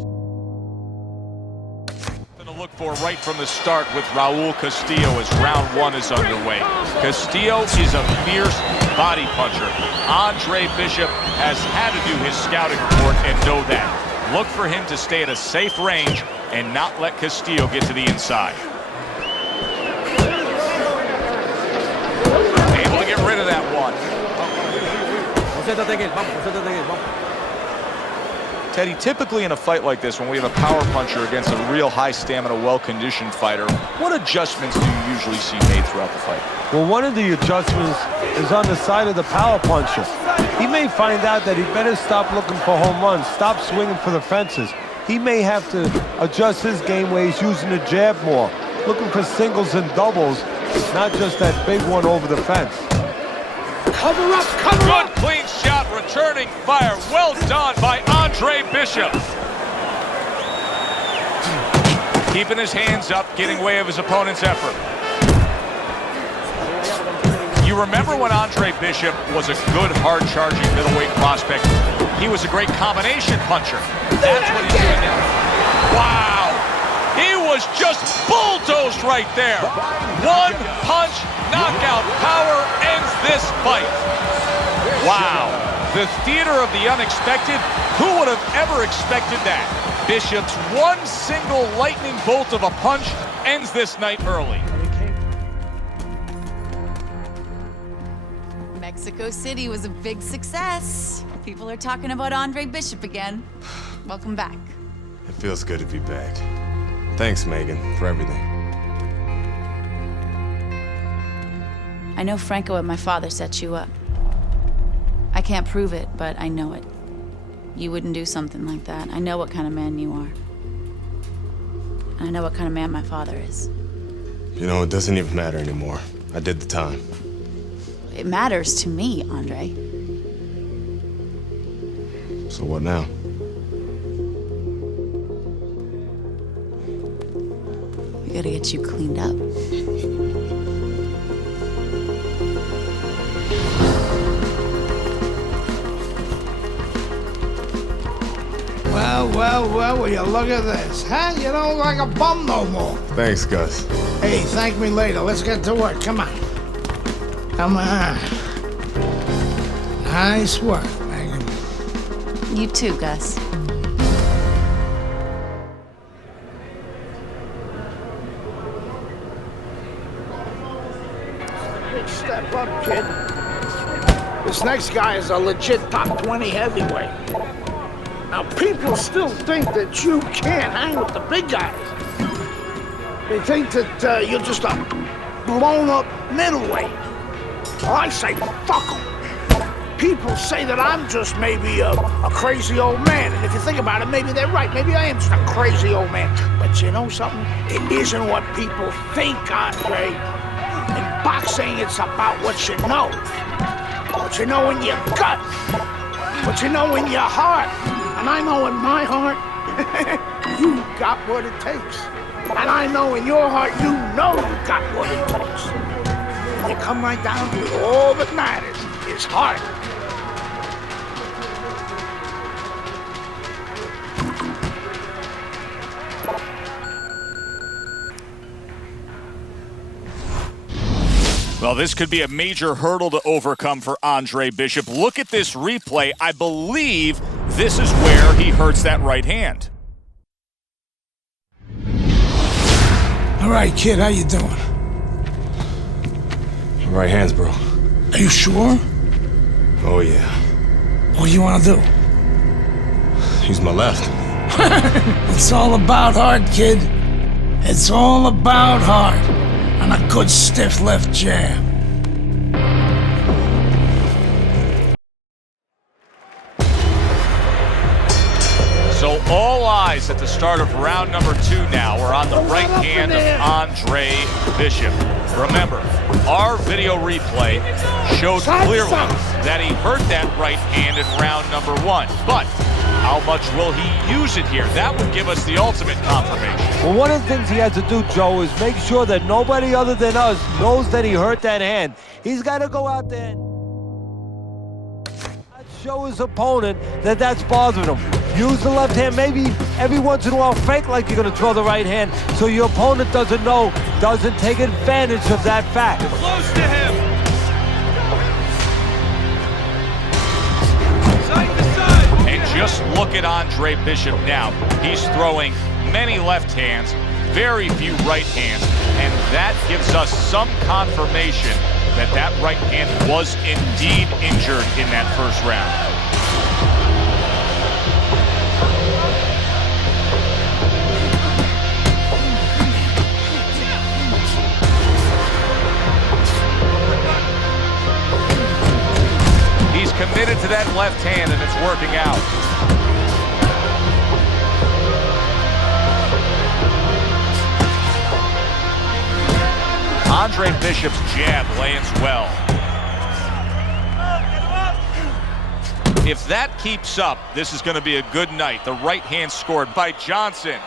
look for right from the start with Raul Castillo as round 1 is underway. Castillo is a fierce body puncher. Andre Bishop has had to do his scouting report and know that. Look for him to stay at a safe range and not let Castillo get to the inside. Able to get rid of that one. Teddy, typically in a fight like this, when we have a power puncher against a real high-stamina, well-conditioned fighter, what adjustments do you usually see made throughout the fight? Well, one of the adjustments is on the side of the power puncher. He may find out that he better stop looking for home runs, stop swinging for the fences. He may have to adjust his game ways using the jab more, looking for singles and doubles, not just that big one over the fence. Cover up, cover up! Good clean shot, returning fire. Well done by Andre Bishop. Keeping his hands up, getting way of his opponent's effort. You remember when Andre Bishop was a good, hard-charging middleweight prospect? He was a great combination puncher. That's what he's doing now. Wow! He was was just bulldozed right there. One punch knockout power ends this fight. Wow. The theater of the unexpected. Who would have ever expected that? Bishop's one single lightning bolt of a punch ends this night early. Mexico City was a big success. People are talking about Andre Bishop again. Welcome back. It feels good to be back. Thanks, Megan, for everything. I know Franco and my father set you up. I can't prove it, but I know it. You wouldn't do something like that. I know what kind of man you are. And I know what kind of man my father is. You know, it doesn't even matter anymore. I did the time. It matters to me, Andre. So what now? We gotta get you cleaned up. Well, will you look at this, huh? You don't look like a bum no more. Thanks, Gus. Hey, thank me later. Let's get to work. Come on. Come on. Nice work, Megan. You too, Gus. Big step up, kid. This next guy is a legit top 20 heavyweight. Now, people still think that you can't hang with the big guys. They think that you're just a blown-up middleweight. Well, I say, fuck them. People say that I'm just maybe a crazy old man. And if you think about it, maybe they're right. Maybe I am just a crazy old man. But you know something? It isn't what people think, Andre. In boxing, it's about what you know. What you know in your gut. What you know in your heart. And I know in my heart, you got what it takes. And I know in your heart, you know you got what it takes. And you come right down to it, all that matters is heart. Well, this could be a major hurdle to overcome for Andre Bishop. Look at this replay. I believe this is where he hurts that right hand. All right, kid, how you doing? Right hands, bro. Are you sure? Oh, yeah. What do you want to do? Use my left. It's all about heart, kid. It's all about heart. And a good stiff left jab. So all eyes at the start of round number 2 now are on the right hand of Andre Bishop. Remember, our video replay showed clearly that he hurt that right hand in round number 1. But how much will he use it here? That would give us the ultimate confirmation. Well, one of the things he has to do, Joe, is make sure that nobody other than us knows that he hurt that hand. He's got to go out there and show his opponent that that's bothering him. Use the left hand, maybe every once in a while fake like you're going to throw the right hand so your opponent doesn't know, doesn't take advantage of that fact. Close to him. Side to side. And just look at Andre Bishop now. He's throwing many left hands, very few right hands, and that gives us some confirmation that that right hand was indeed injured in that first round. He's committed to that left hand, and it's working out. Andre Bishop's jab lands well. If that keeps up, this is going to be a good night. The right hand scored by Johnson.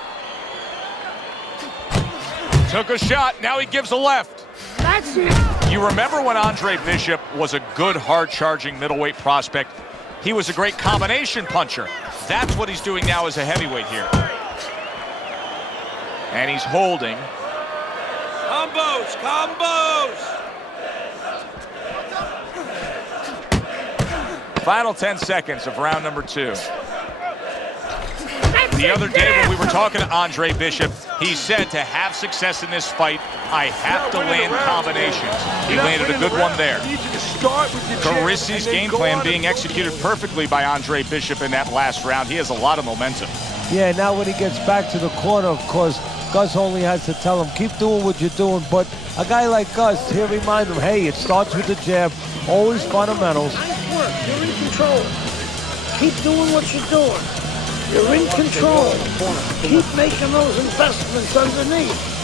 Took a shot, now he gives a left. That's it. You remember when Andre Bishop was a good, hard-charging middleweight prospect? He was a great combination puncher. That's what he's doing now as a heavyweight here. And he's holding. Combos, combos! Final 10 seconds of round number 2. The other day when we were talking to Andre Bishop, he said to have success in this fight, I have to land combinations. He landed a good one there. Cariss's game plan being executed perfectly by Andre Bishop in that last round. He has a lot of momentum. Yeah, now when he gets back to the corner, of course, Gus only has to tell him, keep doing what you're doing. But a guy like Gus, he'll remind him, hey, it starts with the jab, always fundamentals. Nice work. You're in control. Keep doing what you're doing. You're in control. Keep making those investments underneath.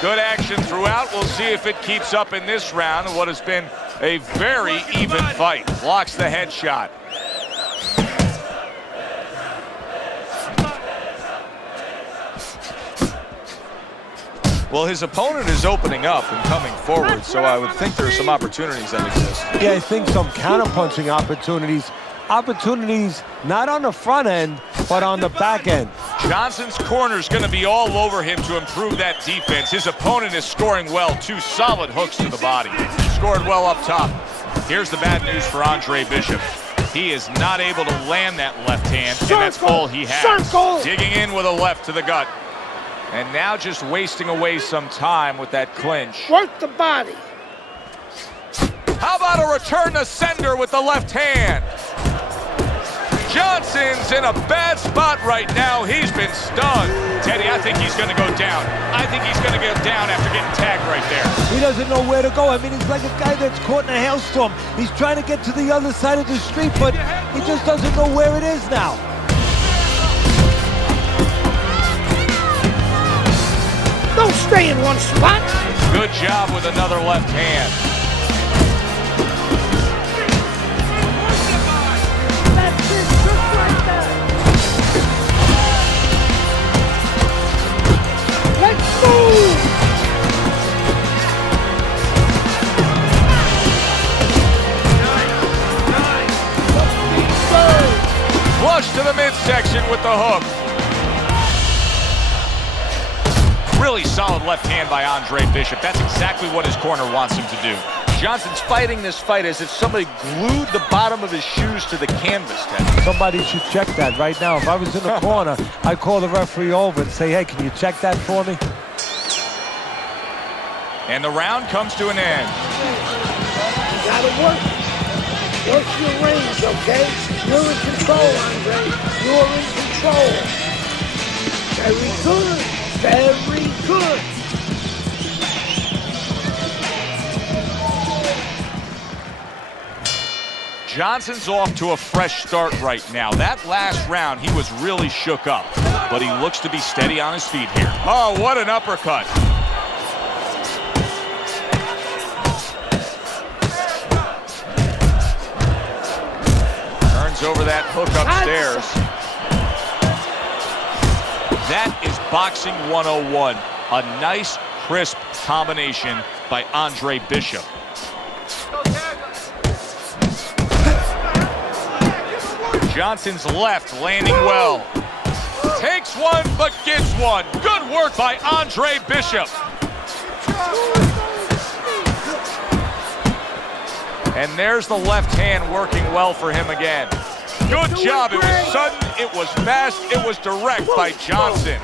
Good action throughout. We'll see if it keeps up in this round. What has been a very even fight. Blocks the headshot. Well, his opponent is opening up and coming forward, so I would think there are some opportunities that exist. Yeah, I think some counterpunching opportunities. Opportunities not on the front end, but on the back end. Johnson's corner is going to be all over him to improve that defense. His opponent is scoring well. 2 solid hooks to the body. Scored well up top. Here's the bad news for Andre Bishop. He is not able to land that left hand, and that's all he has. Digging in with a left to the gut. And now just wasting away some time with that clinch. Work the body. How about a return to sender with the left hand? Johnson's in a bad spot right now. He's been stunned. Teddy, I think he's going to go down. I think he's going to go down after getting tagged right there. He doesn't know where to go. I mean, he's like a guy that's caught in a hailstorm. He's trying to get to the other side of the street, but he just doesn't know where it is now. Don't stay in one spot. Good job with another left hand. That's it, just like that. Let's move. Flush to the midsection with the hook. Really solid left hand by Andre Bishop. That's exactly what his corner wants him to do. Johnson's fighting this fight as if somebody glued the bottom of his shoes to the canvas, Ted. Somebody should check that right now. If I was in the corner, I'd call the referee over and say, hey, can you check that for me? And the round comes to an end. You gotta work. Work your range, okay? You're in control, Andre. You're in control. Very good. Very good. Johnson's off to a fresh start right now. That last round, he was really shook up, but he looks to be steady on his feet here. Oh, what an uppercut. Turns over that hook upstairs. That is boxing 101. A nice, crisp combination by Andre Bishop. Johnson's left landing well. Takes one, but gets one. Good work by Andre Bishop. And there's the left hand working well for him again. Good job. It was sudden, it was fast, it was direct by Johnson.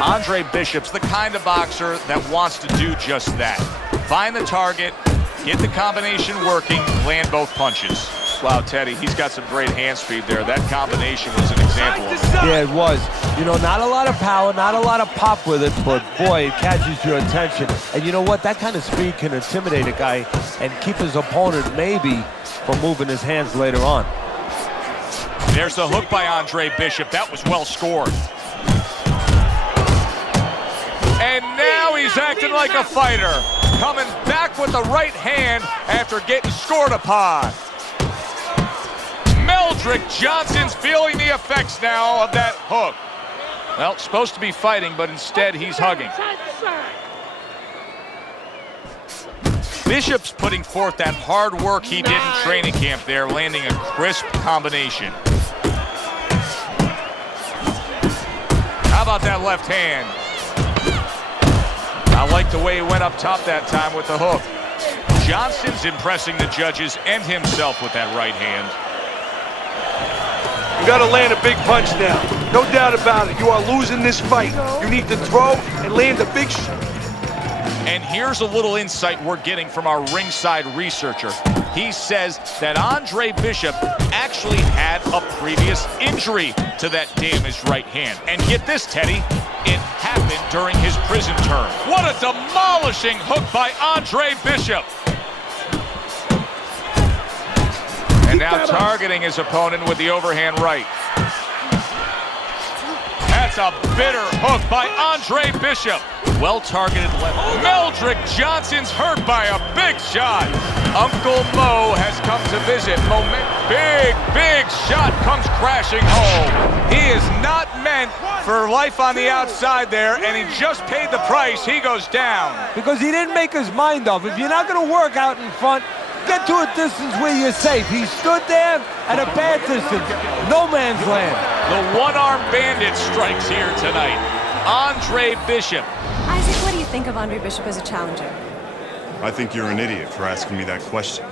Andre Bishop's the kind of boxer that wants to do just that. Find the target, get the combination working, land both punches. Wow, Teddy, he's got some great hand speed there. That combination was an example of it. Yeah, it was. You know, not a lot of power, not a lot of pop with it, but boy, it catches your attention. And you know what? That kind of speed can intimidate a guy and keep his opponent maybe from moving his hands later on. There's the hook by Andre Bishop. That was well scored. And now he's acting like a fighter. Coming back with the right hand after getting scored upon. Meldrick Johnson's feeling the effects now of that hook. Well, supposed to be fighting, but instead he's hugging. Bishop's putting forth that hard work he did in training camp there, landing a crisp combination. How about that left hand? I like the way he went up top that time with the hook. Johnson's impressing the judges and himself with that right hand. You gotta land a big punch now. No doubt about it. You are losing this fight. You need to throw and land a big shot. And here's a little insight we're getting from our ringside researcher. He says that Andre Bishop actually had a previous injury to that damaged right hand. And get this, Teddy, it happened during his prison term. What a demolishing hook by Andre Bishop. And now targeting his opponent with the overhand right. That's a bitter hook by Andre Bishop. Well-targeted left. Meldrick Johnson's hurt by a big shot. Uncle Mo has come to visit. Big shot comes crashing home. He is not meant for life on the outside there, and he just paid the price. He goes down. Because he didn't make his mind up. If you're not going to work out in front, get to a distance where you're safe. He stood there at a bad distance. No man's land. The one-armed bandit strikes here tonight. Andre Bishop. Isaac, what do you think of Andre Bishop as a challenger? I think you're an idiot for asking me that question.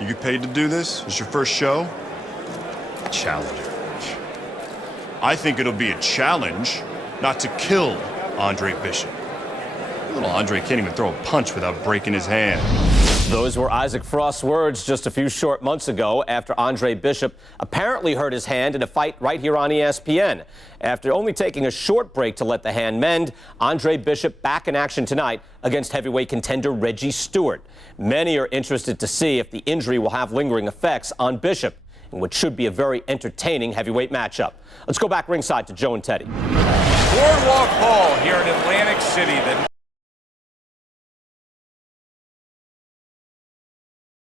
You get paid to do this? It's your first show? Challenger. I think it'll be a challenge not to kill Andre Bishop. Little Andre can't even throw a punch without breaking his hand. Those were Isaac Frost's words just a few short months ago after Andre Bishop apparently hurt his hand in a fight right here on ESPN. After only taking a short break to let the hand mend, Andre Bishop back in action tonight against heavyweight contender Reggie Stewart. Many are interested to see if the injury will have lingering effects on Bishop in what should be a very entertaining heavyweight matchup. Let's go back ringside to Joe and Teddy. Boardwalk Hall here in Atlantic City.